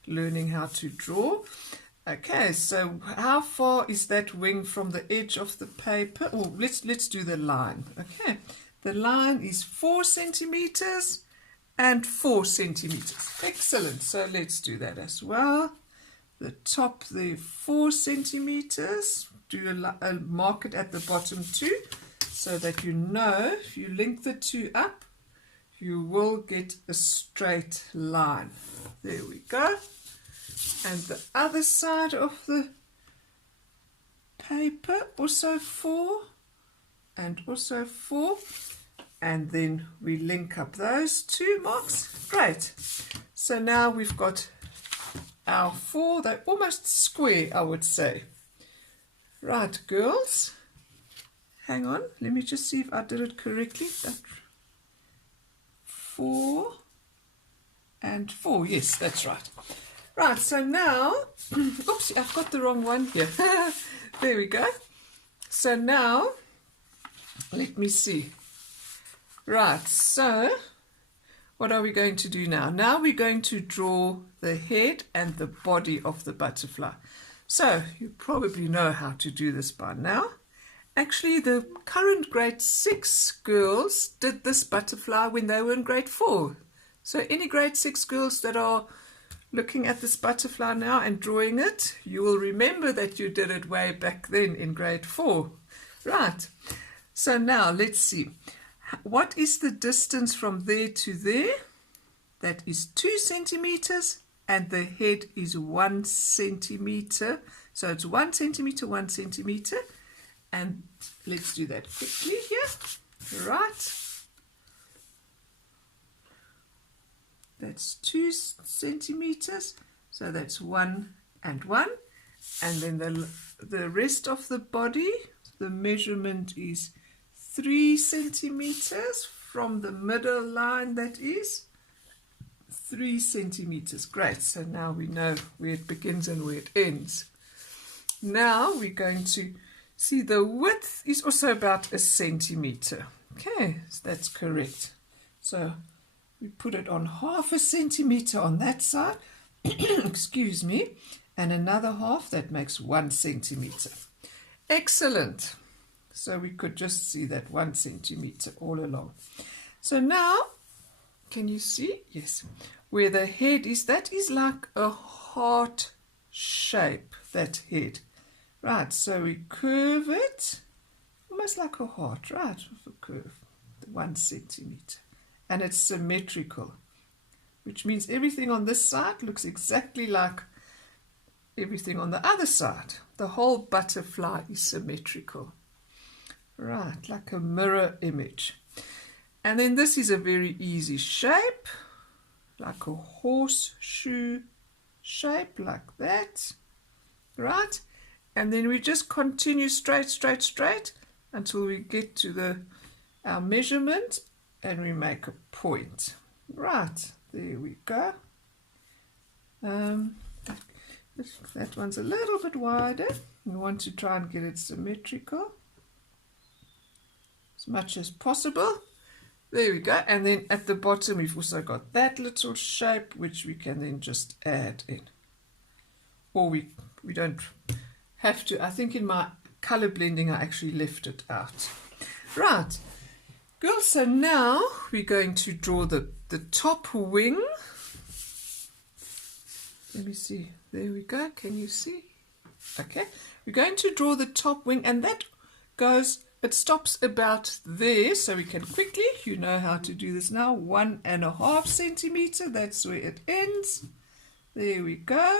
learning how to draw. Okay, so how far is that wing from the edge of the paper? Oh, let's do the line. Okay, the line is 4 centimeters and 4 centimeters. Excellent, so let's do that as well. The top there, 4 centimeters. Do a mark it at the bottom too, so that you know if you link the two up, you will get a straight line. There we go. And the other side of the paper, also 4 and also 4. And then we link up those two marks. Great. So now we've got our 4, they're almost square, I would say. Right, girls, hang on, let me just see if I did it correctly. 4 and 4, yes, that's right. Right, so now, oops, I've got the wrong one here. There we go. So now, let me see. Right, so what are we going to do now? Now we're going to draw the head and the body of the butterfly. So you probably know how to do this by now. Actually, the current grade 6 girls did this butterfly when they were in grade 4. So any grade 6 girls that are looking at this butterfly now and drawing it, you will remember that you did it way back then in grade 4. Right, so now let's see. What is the distance from there to there? That is 2 centimeters, and the head is 1 centimeter. So it's 1 centimeter, 1 centimeter. And let's do that quickly here. Right. That's 2 centimeters, so that's 1 and 1, and then the rest of the body, the measurement is 3 centimeters from the middle line, that is 3 centimeters. Great, so now we know where it begins and where it ends. Now we're going to see the width is also about 1 centimeter. Okay, so that's correct. So we put it on 0.5 centimeter on that side, excuse me, and another half, that makes 1 centimeter. Excellent. So we could just see that 1 centimeter all along. So now, can you see? Yes. Where the head is, that is like a heart shape, that head. Right, so we curve it, almost like a heart, right, with a curve, 1 centimeter. And it's symmetrical, which means everything on this side looks exactly like everything on the other side. The whole butterfly is symmetrical. Right, like a mirror image. And then this is a very easy shape, like a horseshoe shape, like that. Right, and then we just continue straight, straight, straight until we get to our measurement. And we make a point. Right, there we go. That one's a little bit wider. We want to try and get it symmetrical as much as possible. There we go. And then at the bottom we've also got that little shape which we can then just add in. Or we don't have to. I think in my color blending I actually left it out. Right. Good, so now we're going to draw the top wing. Let me see, there we go, can you see? Okay, we're going to draw the top wing, and that goes, it stops about there, so we can quickly, you know how to do this now, 1.5 centimeter, that's where it ends. There we go.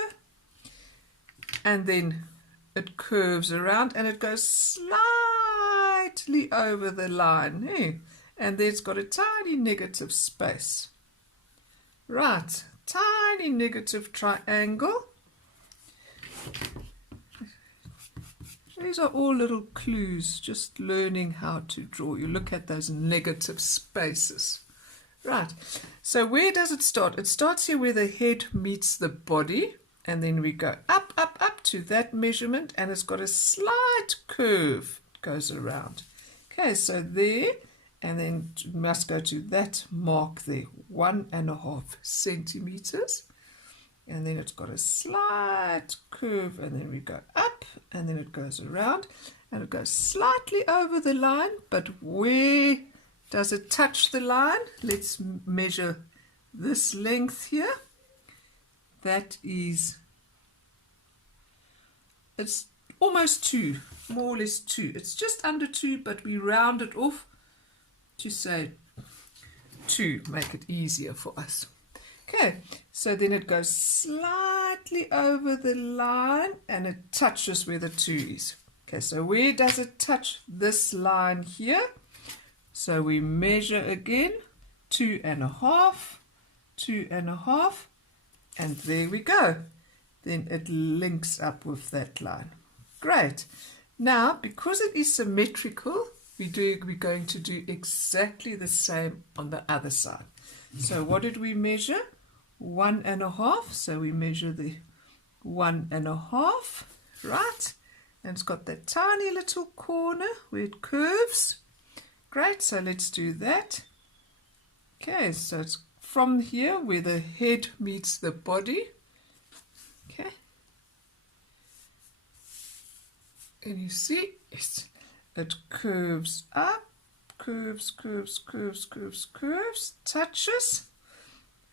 And then it curves around and it goes slightly over the line. Hey? And then it's got a tiny negative space. Right, tiny negative triangle. These are all little clues, just learning how to draw. You look at those negative spaces. Right, so where does it start? It starts here where the head meets the body, and then we go up, up, up to that measurement, and it's got a slight curve. It goes around. Okay, so there, and then we must go to that mark there, 1.5 centimeters. And then it's got a slight curve, and then we go up, and then it goes around, and it goes slightly over the line, but where does it touch the line? Let's measure this length here. That is, it's almost 2, more or less 2. It's just under 2, but we round it off to say 2, make it easier for us. Okay, so then it goes slightly over the line and it touches where the 2 is. Okay, so where does it touch this line here? So we measure again, 2.5, 2.5, and there we go. Then it links up with that line. Great. Now, because it is symmetrical, we're going to do exactly the same on the other side. So what did we measure? 1.5. So we measure the 1.5, right? And it's got that tiny little corner where it curves. Great, so let's do that. Okay, so it's from here where the head meets the body. Okay. And you see, it curves up, curves, touches,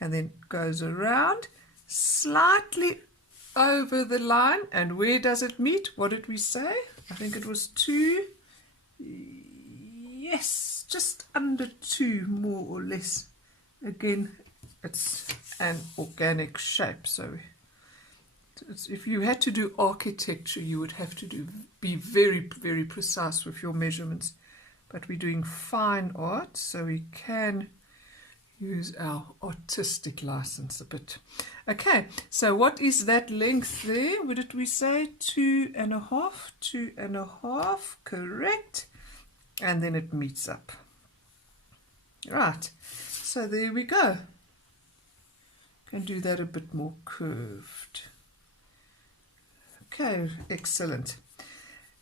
and then goes around, slightly over the line. And where does it meet? What did we say? I think it was 2. Yes, just under 2, more or less. Again, it's an organic shape, so if you had to do architecture, you would have to be very, very precise with your measurements. But we're doing fine art, so we can use our artistic license a bit. Okay, so what is that length there? What did we say? 2.5, 2.5, correct. And then it meets up. Right, so there we go. Can do that a bit more curved. Okay, excellent.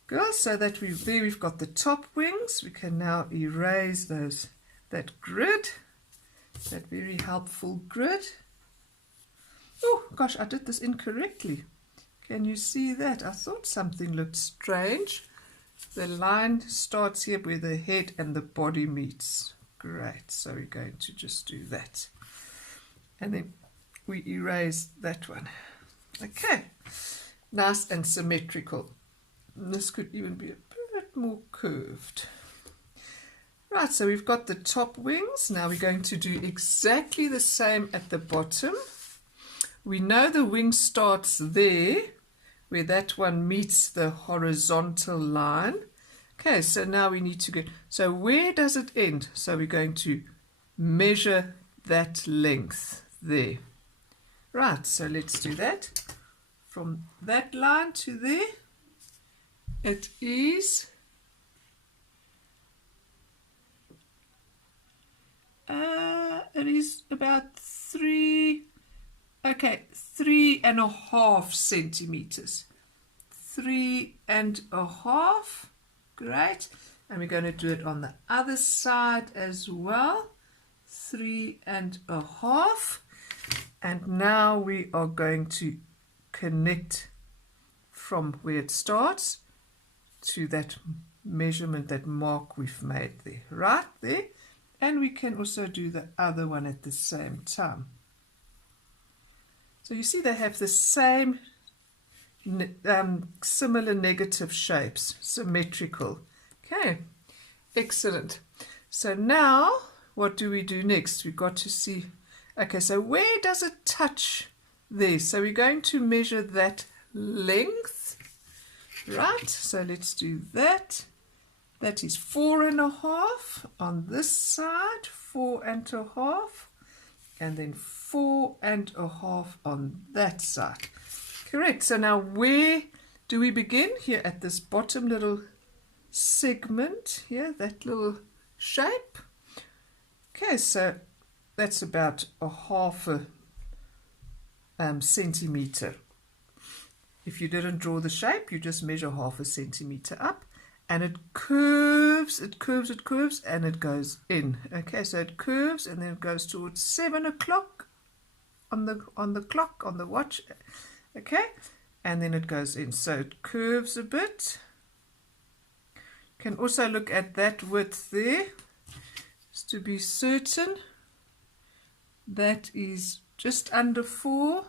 Good, so that we've got the top wings. We can now erase that grid, that very helpful grid. Oh gosh, I did this incorrectly. Can you see that? I thought something looked strange. The line starts here where the head and the body meets. Great, so we're going to just do that. And then we erase that one. Okay, nice and symmetrical. And this could even be a bit more curved. Right, so we've got the top wings. Now we're going to do exactly the same at the bottom. We know the wing starts there, where that one meets the horizontal line. Okay, so now we need to get, so where does it end? So we're going to measure that length there. Right, so let's do that. From that line to there, it is about 3.5 centimeters. 3.5. Great. And we're going to do it on the other side as well. 3.5. And now we are going to connect from where it starts to that measurement, that mark we've made there, right there. And we can also do the other one at the same time. So you see they have the same similar negative shapes, symmetrical. Okay, excellent. So now what do we do next? We've got to see, okay, so where does it touch there? So we're going to measure that length, right? So let's do that. That is 4.5 on this side, 4.5, and then 4.5 on that side. Correct. So now where do we begin? Here at this bottom little segment here, that little shape. Okay, so that's about 0.5 centimeter. If you didn't draw the shape, you just measure 0.5 centimeter up, and it curves, and it goes in. Okay, so it curves and then it goes towards 7 o'clock on the clock, on the watch. Okay, and then it goes in. So it curves a bit. You can also look at that width there, just to be certain. That is just under 4.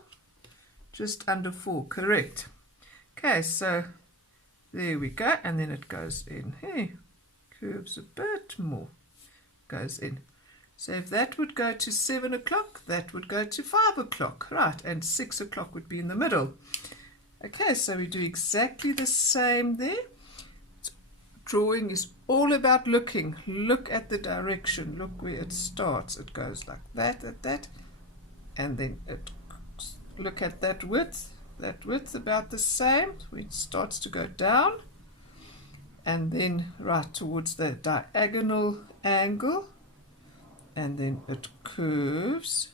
Just under 4, correct. Okay, so there we go, and then it goes in. Hey, curves a bit more, goes in. So if that would go to 7 o'clock, that would go to 5 o'clock, right? And 6 o'clock would be in the middle. Okay, so we do exactly the same there. Drawing is all about looking. Look at the direction. Look where it starts. It goes like that, and then look at that width. That width about the same. It starts to go down, and then right towards the diagonal angle, and then it curves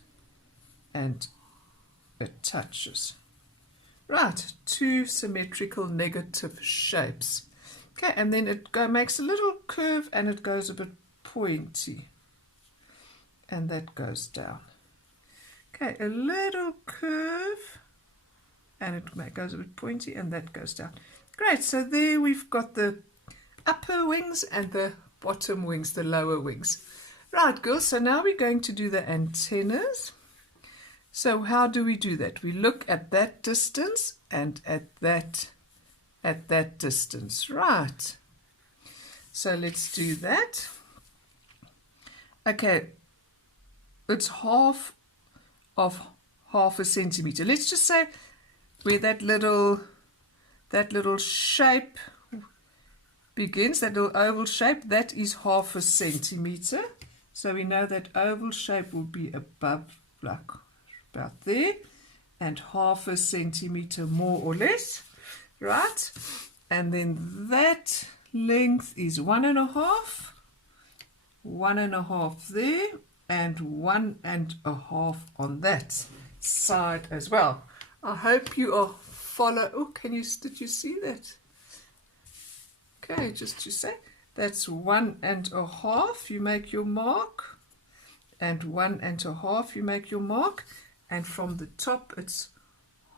and it touches. Right, two symmetrical negative shapes. Okay, and then it makes a little curve and it goes a bit pointy, and that goes down. Okay, a little curve and it goes a bit pointy, and that goes down. Great, so there we've got the upper wings and the bottom wings, the lower wings. Right, girls, so now we're going to do the antennas. So how do we do that? We look at that distance and at that distance. Right. So let's do that. Okay, it's half of half a centimeter. Let's just say where that little shape begins, that little oval shape, that is half a centimeter. So we know that oval shape will be above, like about there, and half a centimeter more or less, right? And then that length is 1.5, 1.5 there, and 1.5 on that side as well. I hope you are oh, did you see that? Okay, just to say, that's 1.5, you make your mark, and 1.5, you make your mark, and from the top it's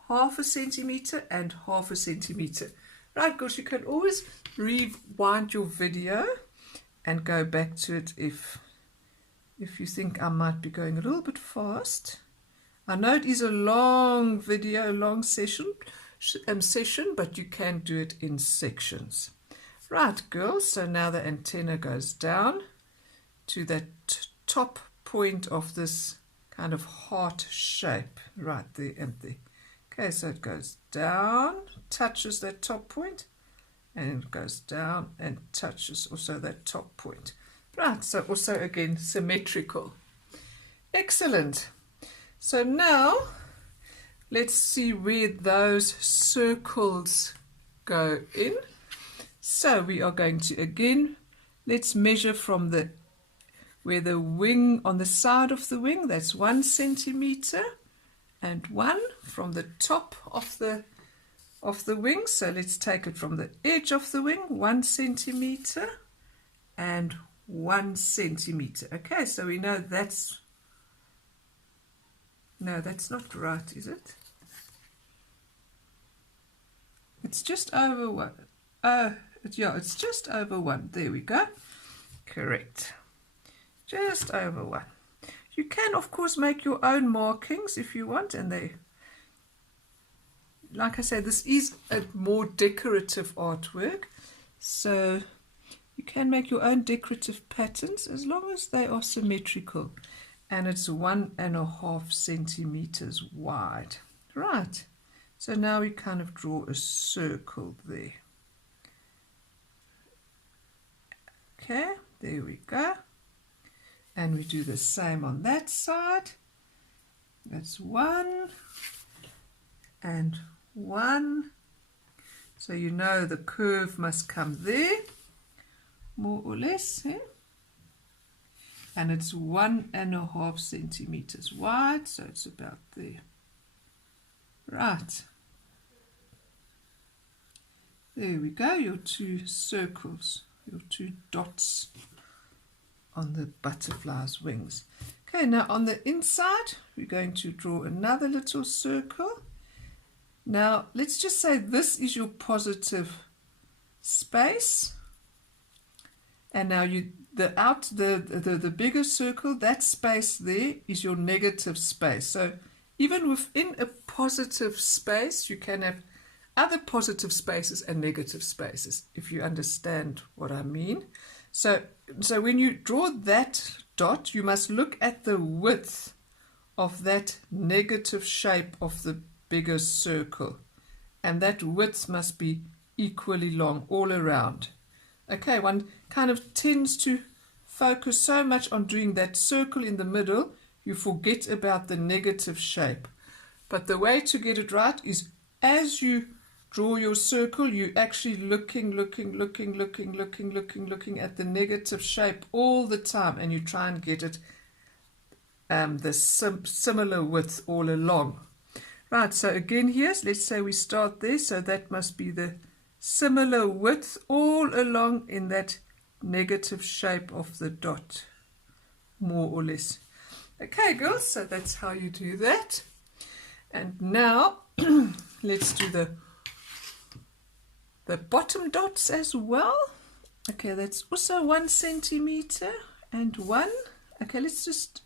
half a centimeter and half a centimeter. Right, girls, you can always rewind your video and go back to it if you think I might be going a little bit fast. I know it is a long video, a long session, but you can do it in sections. Right, girls, so now the antenna goes down to that top point of this kind of heart shape, right there and there. Okay, so it goes down, touches that top point, and it goes down and touches also that top point. Right, so also again symmetrical. Excellent. So now let's see where those circles go in. So we are going to again, let's measure from where the wing, on the side of the wing, that's 1 centimeter, and 1 from the top of the wing. So let's take it from the edge of the wing, 1 centimeter and 1 centimeter. Okay, so we know that's, no, that's not right, is it? It's just over 1. Yeah, it's just over 1. There we go. Correct. Just over 1. You can, of course, make your own markings if you want, and they, like I said, this is a more decorative artwork, so you can make your own decorative patterns as long as they are symmetrical, and it's 1.5 centimeters wide. Right, so now we kind of draw a circle there. Okay, there we go. And we do the same on that side. That's 1 and 1. So you know the curve must come there, more or less. Eh? And it's 1.5 centimeters wide, so it's about there. Right. There we go, your 2 circles, your 2 dots on the butterfly's wings. Okay, now on the inside we're going to draw another little circle. Now let's just say this is your positive space, and now the bigger circle, that space there is your negative space. So even within a positive space you can have other positive spaces and negative spaces, if you understand what I mean. So when you draw that dot, you must look at the width of that negative shape of the bigger circle, and that width must be equally long all around. Okay, one kind of tends to focus so much on doing that circle in the middle, you forget about the negative shape. But the way to get it right is as you draw your circle, you're actually looking at the negative shape all the time, and you try and get it the similar width all along. Right, so again here, let's say we start there, so that must be the similar width all along in that negative shape of the dot, more or less. Okay, girls, so that's how you do that. And now let's do the bottom dots as well. Okay, that's also 1 centimeter and 1. Okay, let's just,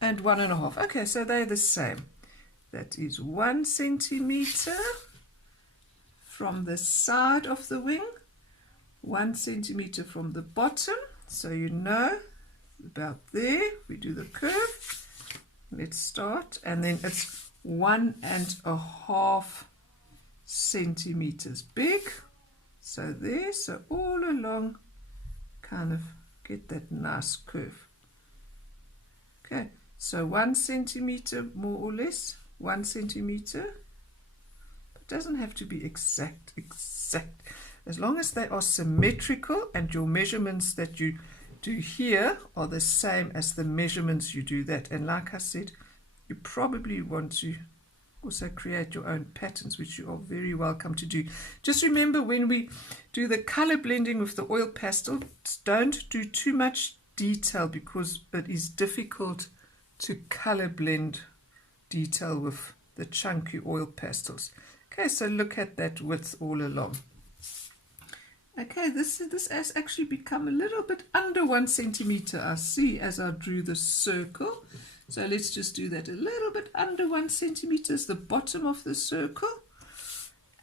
and 1.5. Okay, so they're the same. That is 1 centimeter from the side of the wing, 1 centimeter from the bottom, so you know about there. We do the curve. Let's start, and then it's 1.5 centimeters big. So there, so all along, kind of get that nice curve. Okay, so 1 centimeter more or less, 1 centimeter. It doesn't have to be exact, as long as they are symmetrical and your measurements that you do here are the same as the measurements you do that. And like I said, you probably want to also create your own patterns, which you are very welcome to do. Just remember, when we do the color blending with the oil pastel, don't do too much detail, because it is difficult to color blend detail with the chunky oil pastels. Okay, so look at that width all along. Okay, this has actually become a little bit under 1 centimeter, I see, as I drew the circle. So let's just do that a little bit under 1 centimeter is the bottom of the circle.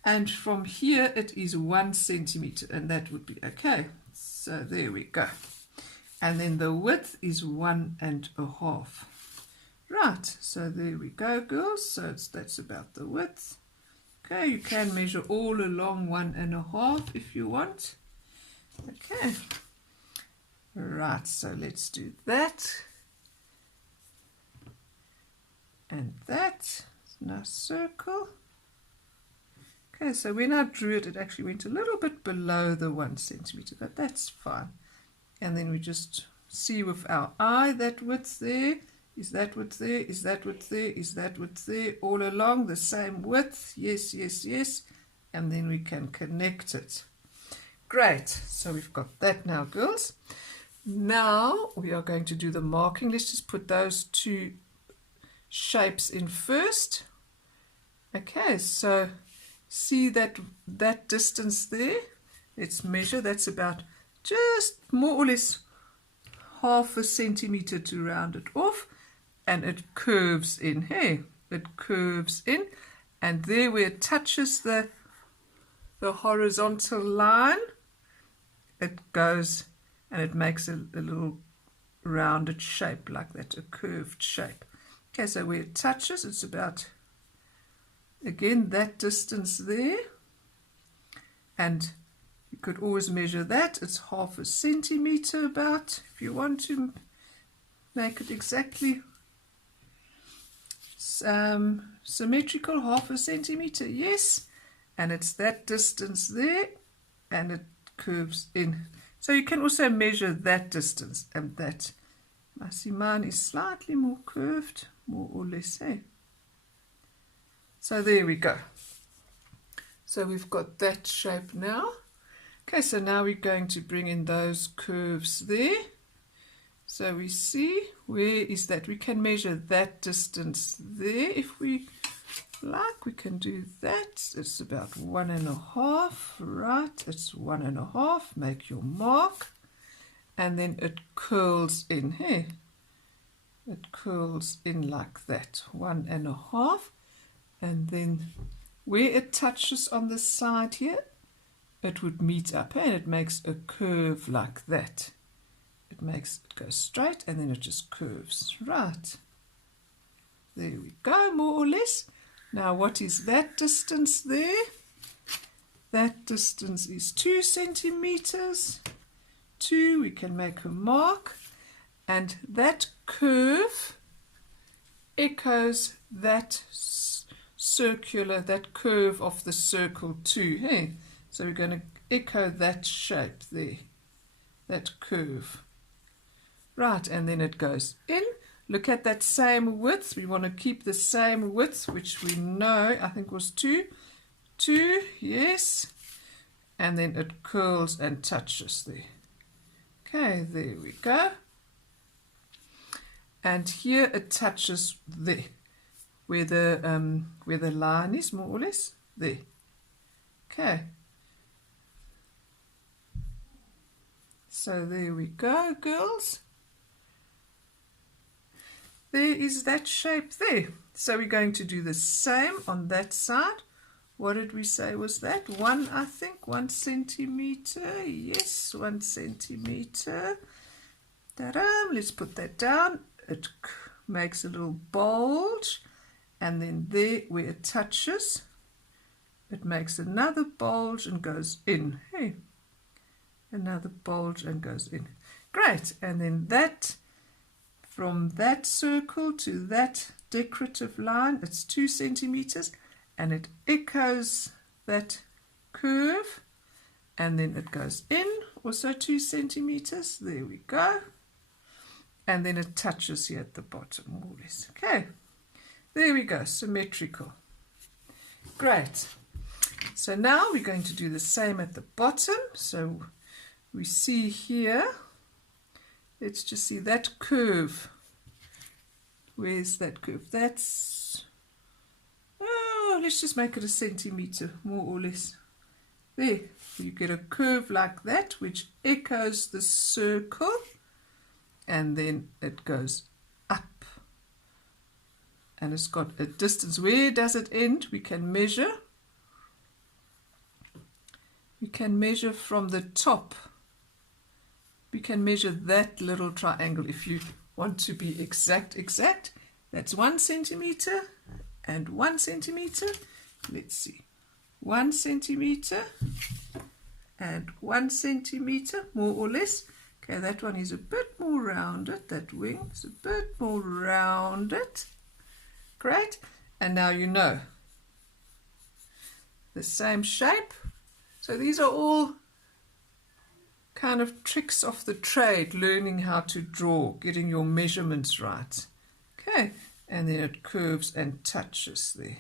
And from here it is 1 centimeter, and that would be okay. So there we go. And then the width is 1.5. Right, so there we go, girls. So that's about the width. Okay, you can measure all along 1.5 if you want. Okay, right, so let's do that. And that, nice circle. Okay, so when I drew it, it actually went a little bit below the 1 centimeter, but that's fine. And then we just see with our eye that width there. Is that width there? Is that width there? Is that width there? All along the same width. Yes, yes, yes. And then we can connect it. Great. So we've got that now, girls. Now we are going to do the marking. Let's just put those two shapes in first. Okay, so see that distance there? Let's measure. That's about just more or less 0.5 centimeter to round it off. And it curves in. Hey, it curves in, and there where it touches the horizontal line, it goes and it makes a little rounded shape like that, a curved shape. Okay, so where it touches, it's about, again, that distance there, and you could always measure that. It's 0.5 centimeter about, if you want to make it exactly symmetrical, 0.5 centimeter, yes, and it's that distance there, and it curves in. So you can also measure that distance, and that, I see mine is slightly more curved, more or less, eh? So there we go. So we've got that shape now. Okay, so now we're going to bring in those curves there. So we see, where is that? We can measure that distance there if we like. We can do that. It's about 1.5, right? It's 1.5. Make your mark. And then it curls in here. It curls in like that, 1.5. And then where it touches on the side here, it would meet up, and it makes a curve like that. It goes straight, and then it just curves. Right. There we go, more or less. Now what is that distance there? That distance is 2 centimeters. 2, we can make a mark. And that curve echoes that circular, that curve of the circle too. Hey? So we're going to echo that shape there, that curve. Right, and then it goes in. Look at that same width. We want to keep the same width, which we know, I think was 2. 2, yes. And then it curls and touches there. Okay, there we go. And here it touches there, where the line is, more or less, there. Okay. So there we go, girls. There is that shape there. So we're going to do the same on that side. What did we say was that? 1, I think, 1 centimeter. Yes, 1 centimeter. Ta-da! Let's put that down. It makes a little bulge. And then there where it touches, it makes another bulge and goes in. Hey, another bulge and goes in. Great. And then that, from that circle to that decorative line, it's 2 centimeters, and it echoes that curve, and then it goes in, also 2 centimeters. There we go. And then it touches here at the bottom, more or less. Okay, there we go, symmetrical. Great. So now we're going to do the same at the bottom. So we see here, let's just see that curve. Where's that curve? That's, oh, let's just make it a centimeter, more or less. There, you get a curve like that, which echoes the circle, and then it goes up. And it's got a distance. Where does it end? We can measure. We can measure from the top. We can measure that little triangle if you want to be exact. That's 1 centimeter and 1 centimeter. Let's see. 1 centimeter and 1 centimeter, more or less. Okay, that one is a bit more rounded. That wing is a bit more rounded. Great. And now you know the same shape. So these are all kind of tricks of the trade, learning how to draw, getting your measurements right. Okay, and then it curves and touches there.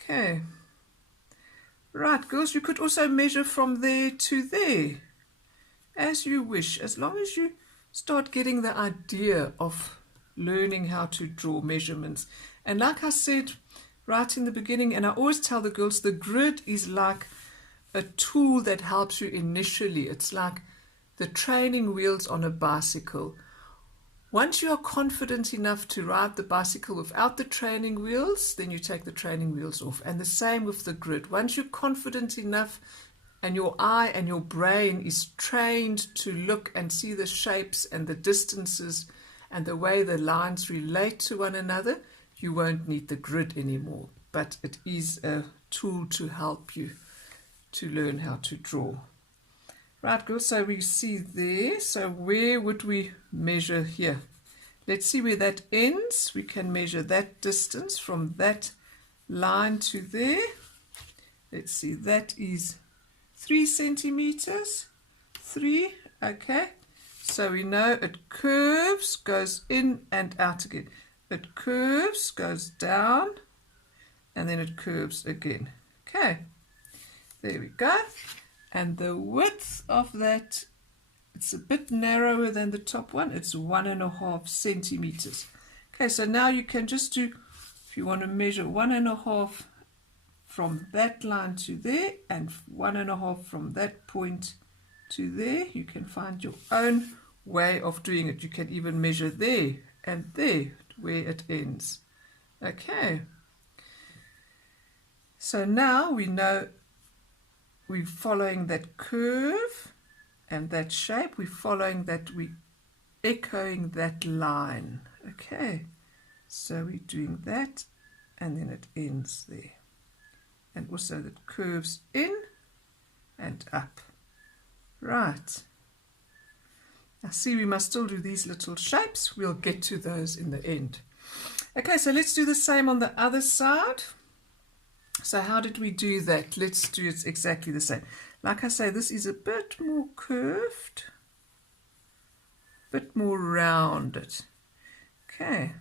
Okay. Right, girls, you could also measure from there to there, as you wish, as long as you start getting the idea of learning how to draw measurements. And like I said right in the beginning, and I always tell the girls, the grid is like a tool that helps you initially. It's like the training wheels on a bicycle. Once you are confident enough to ride the bicycle without the training wheels, then you take the training wheels off. And the same with the grid. Once you're confident enough and your eye and your brain is trained to look and see the shapes and the distances and the way the lines relate to one another, you won't need the grid anymore. But it is a tool to help you to learn how to draw. Right, girls, so we see there. So where would we measure here? Let's see where that ends. We can measure that distance from that line to there. Let's see, that is 3 centimeters. 3, okay. So we know it curves, goes in and out again. It curves, goes down, and then it curves again. Okay, there we go. And the width of that, it's a bit narrower than the top one. It's 1.5 centimeters. Okay, so now you can just do, if you want to measure 1.5 from that line to there and 1.5 from that point to there, you can find your own way of doing it. You can even measure there and there where it ends. Okay, so now we know we're following that curve and that shape. We're following that, we're echoing that line. Okay, so we're doing that and then it ends there. And also that curves in and up. Right. I see we must still do these little shapes. We'll get to those in the end. Okay, so let's do the same on the other side. So how did we do that? Let's do it exactly the same. Like I say, this is a bit more curved, a bit more rounded. Okay,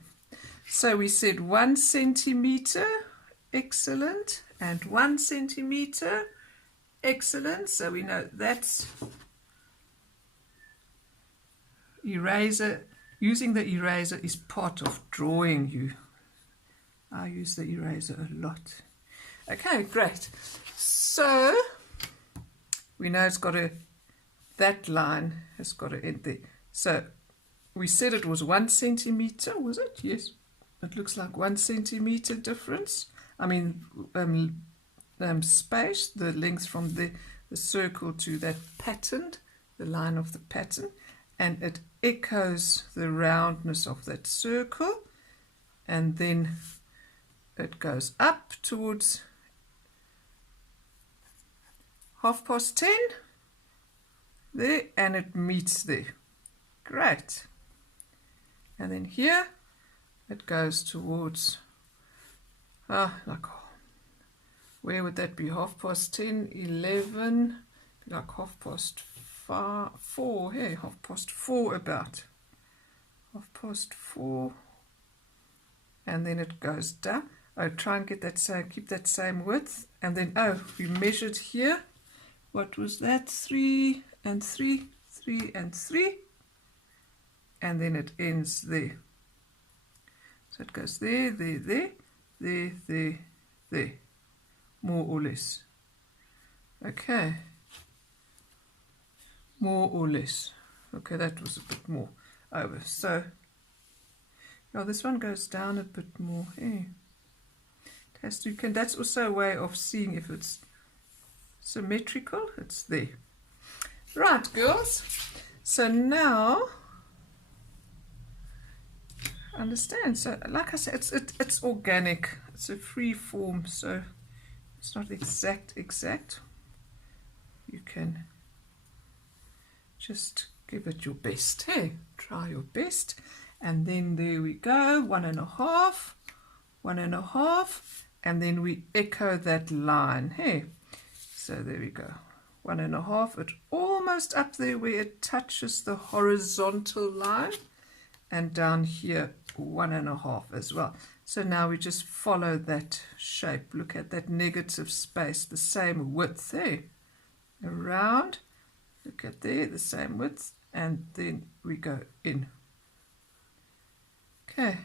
so we said 1 centimeter, excellent, and 1 centimeter, excellent. So we know that's eraser. Using the eraser is part of drawing you. I use the eraser a lot. Okay, great. So we know it's got a, that line has got to end there. So we said it was 1 centimeter, was it? Yes, it looks like 1 centimeter difference. I mean, space, the length from the circle to that pattern, the line of the pattern, and it echoes the roundness of that circle, and then it goes up towards 10:30 there, and it meets there. Great. And then here it goes towards like, where would that be? 10:30, 11, like 4:30, hey, 4:30 about 4:30, and then it goes down. Oh, try and get that same, keep that same width, and then we measured here. What was that? 3 and 3, 3 and 3, and then it ends there. So it goes there, there, there, there, there, there, more or less. Okay, more or less. Okay, that was a bit more over. So now this one goes down a bit more. Hey, it has to. That's also a way of seeing if it's symmetrical. It's there. Right, girls. So now understand. So like I said, it's organic. It's a free form, so it's not exact. You can just give it your best. Hey, try your best. And then there we go, 1.5, 1.5, and then we echo that line. Hey, so there we go, 1.5. It almost up there where it touches the horizontal line, and down here 1.5 as well. So now we just follow that shape. Look at that negative space, the same width. Hey, around. Look at there, the same width, and then we go in. Okay,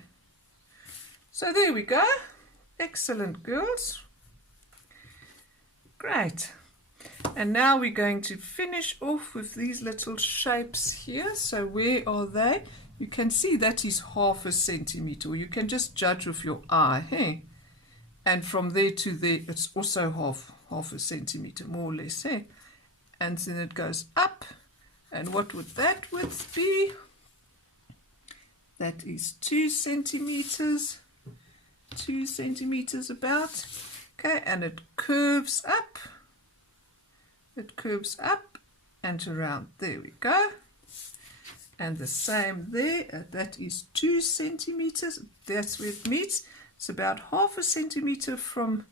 so there we go. Excellent, girls. Great. And now we're going to finish off with these little shapes here. So where are they? You can see that is 0.5 centimeter, or you can just judge with your eye. Hey? And from there to there, it's also half a centimeter, more or less. Hey? And then it goes up. And what would that width be? That is 2 centimeters. 2 centimeters about. Okay, and it curves up. It curves up and around. There we go. And the same there. That is 2 centimeters. That's where it meets. It's about 0.5 centimeter from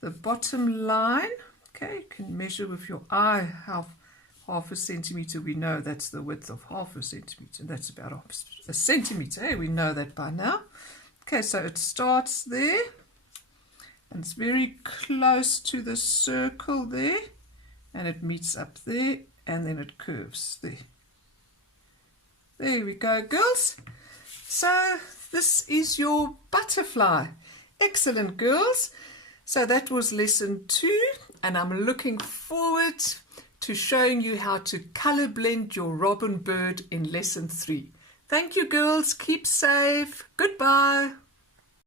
the bottom line. Okay, you can measure with your eye how 0.5 centimeter. We know that's the width of 0.5 centimeter. That's about a centimeter. Hey, we know that by now. Okay, so it starts there, and it's very close to the circle there, and it meets up there, and then it curves there. There we go, girls. So this is your butterfly. Excellent, girls. So that was lesson 2, and I'm looking forward to showing you how to color blend your robin bird in lesson 3. Thank you, girls. Keep safe. Goodbye.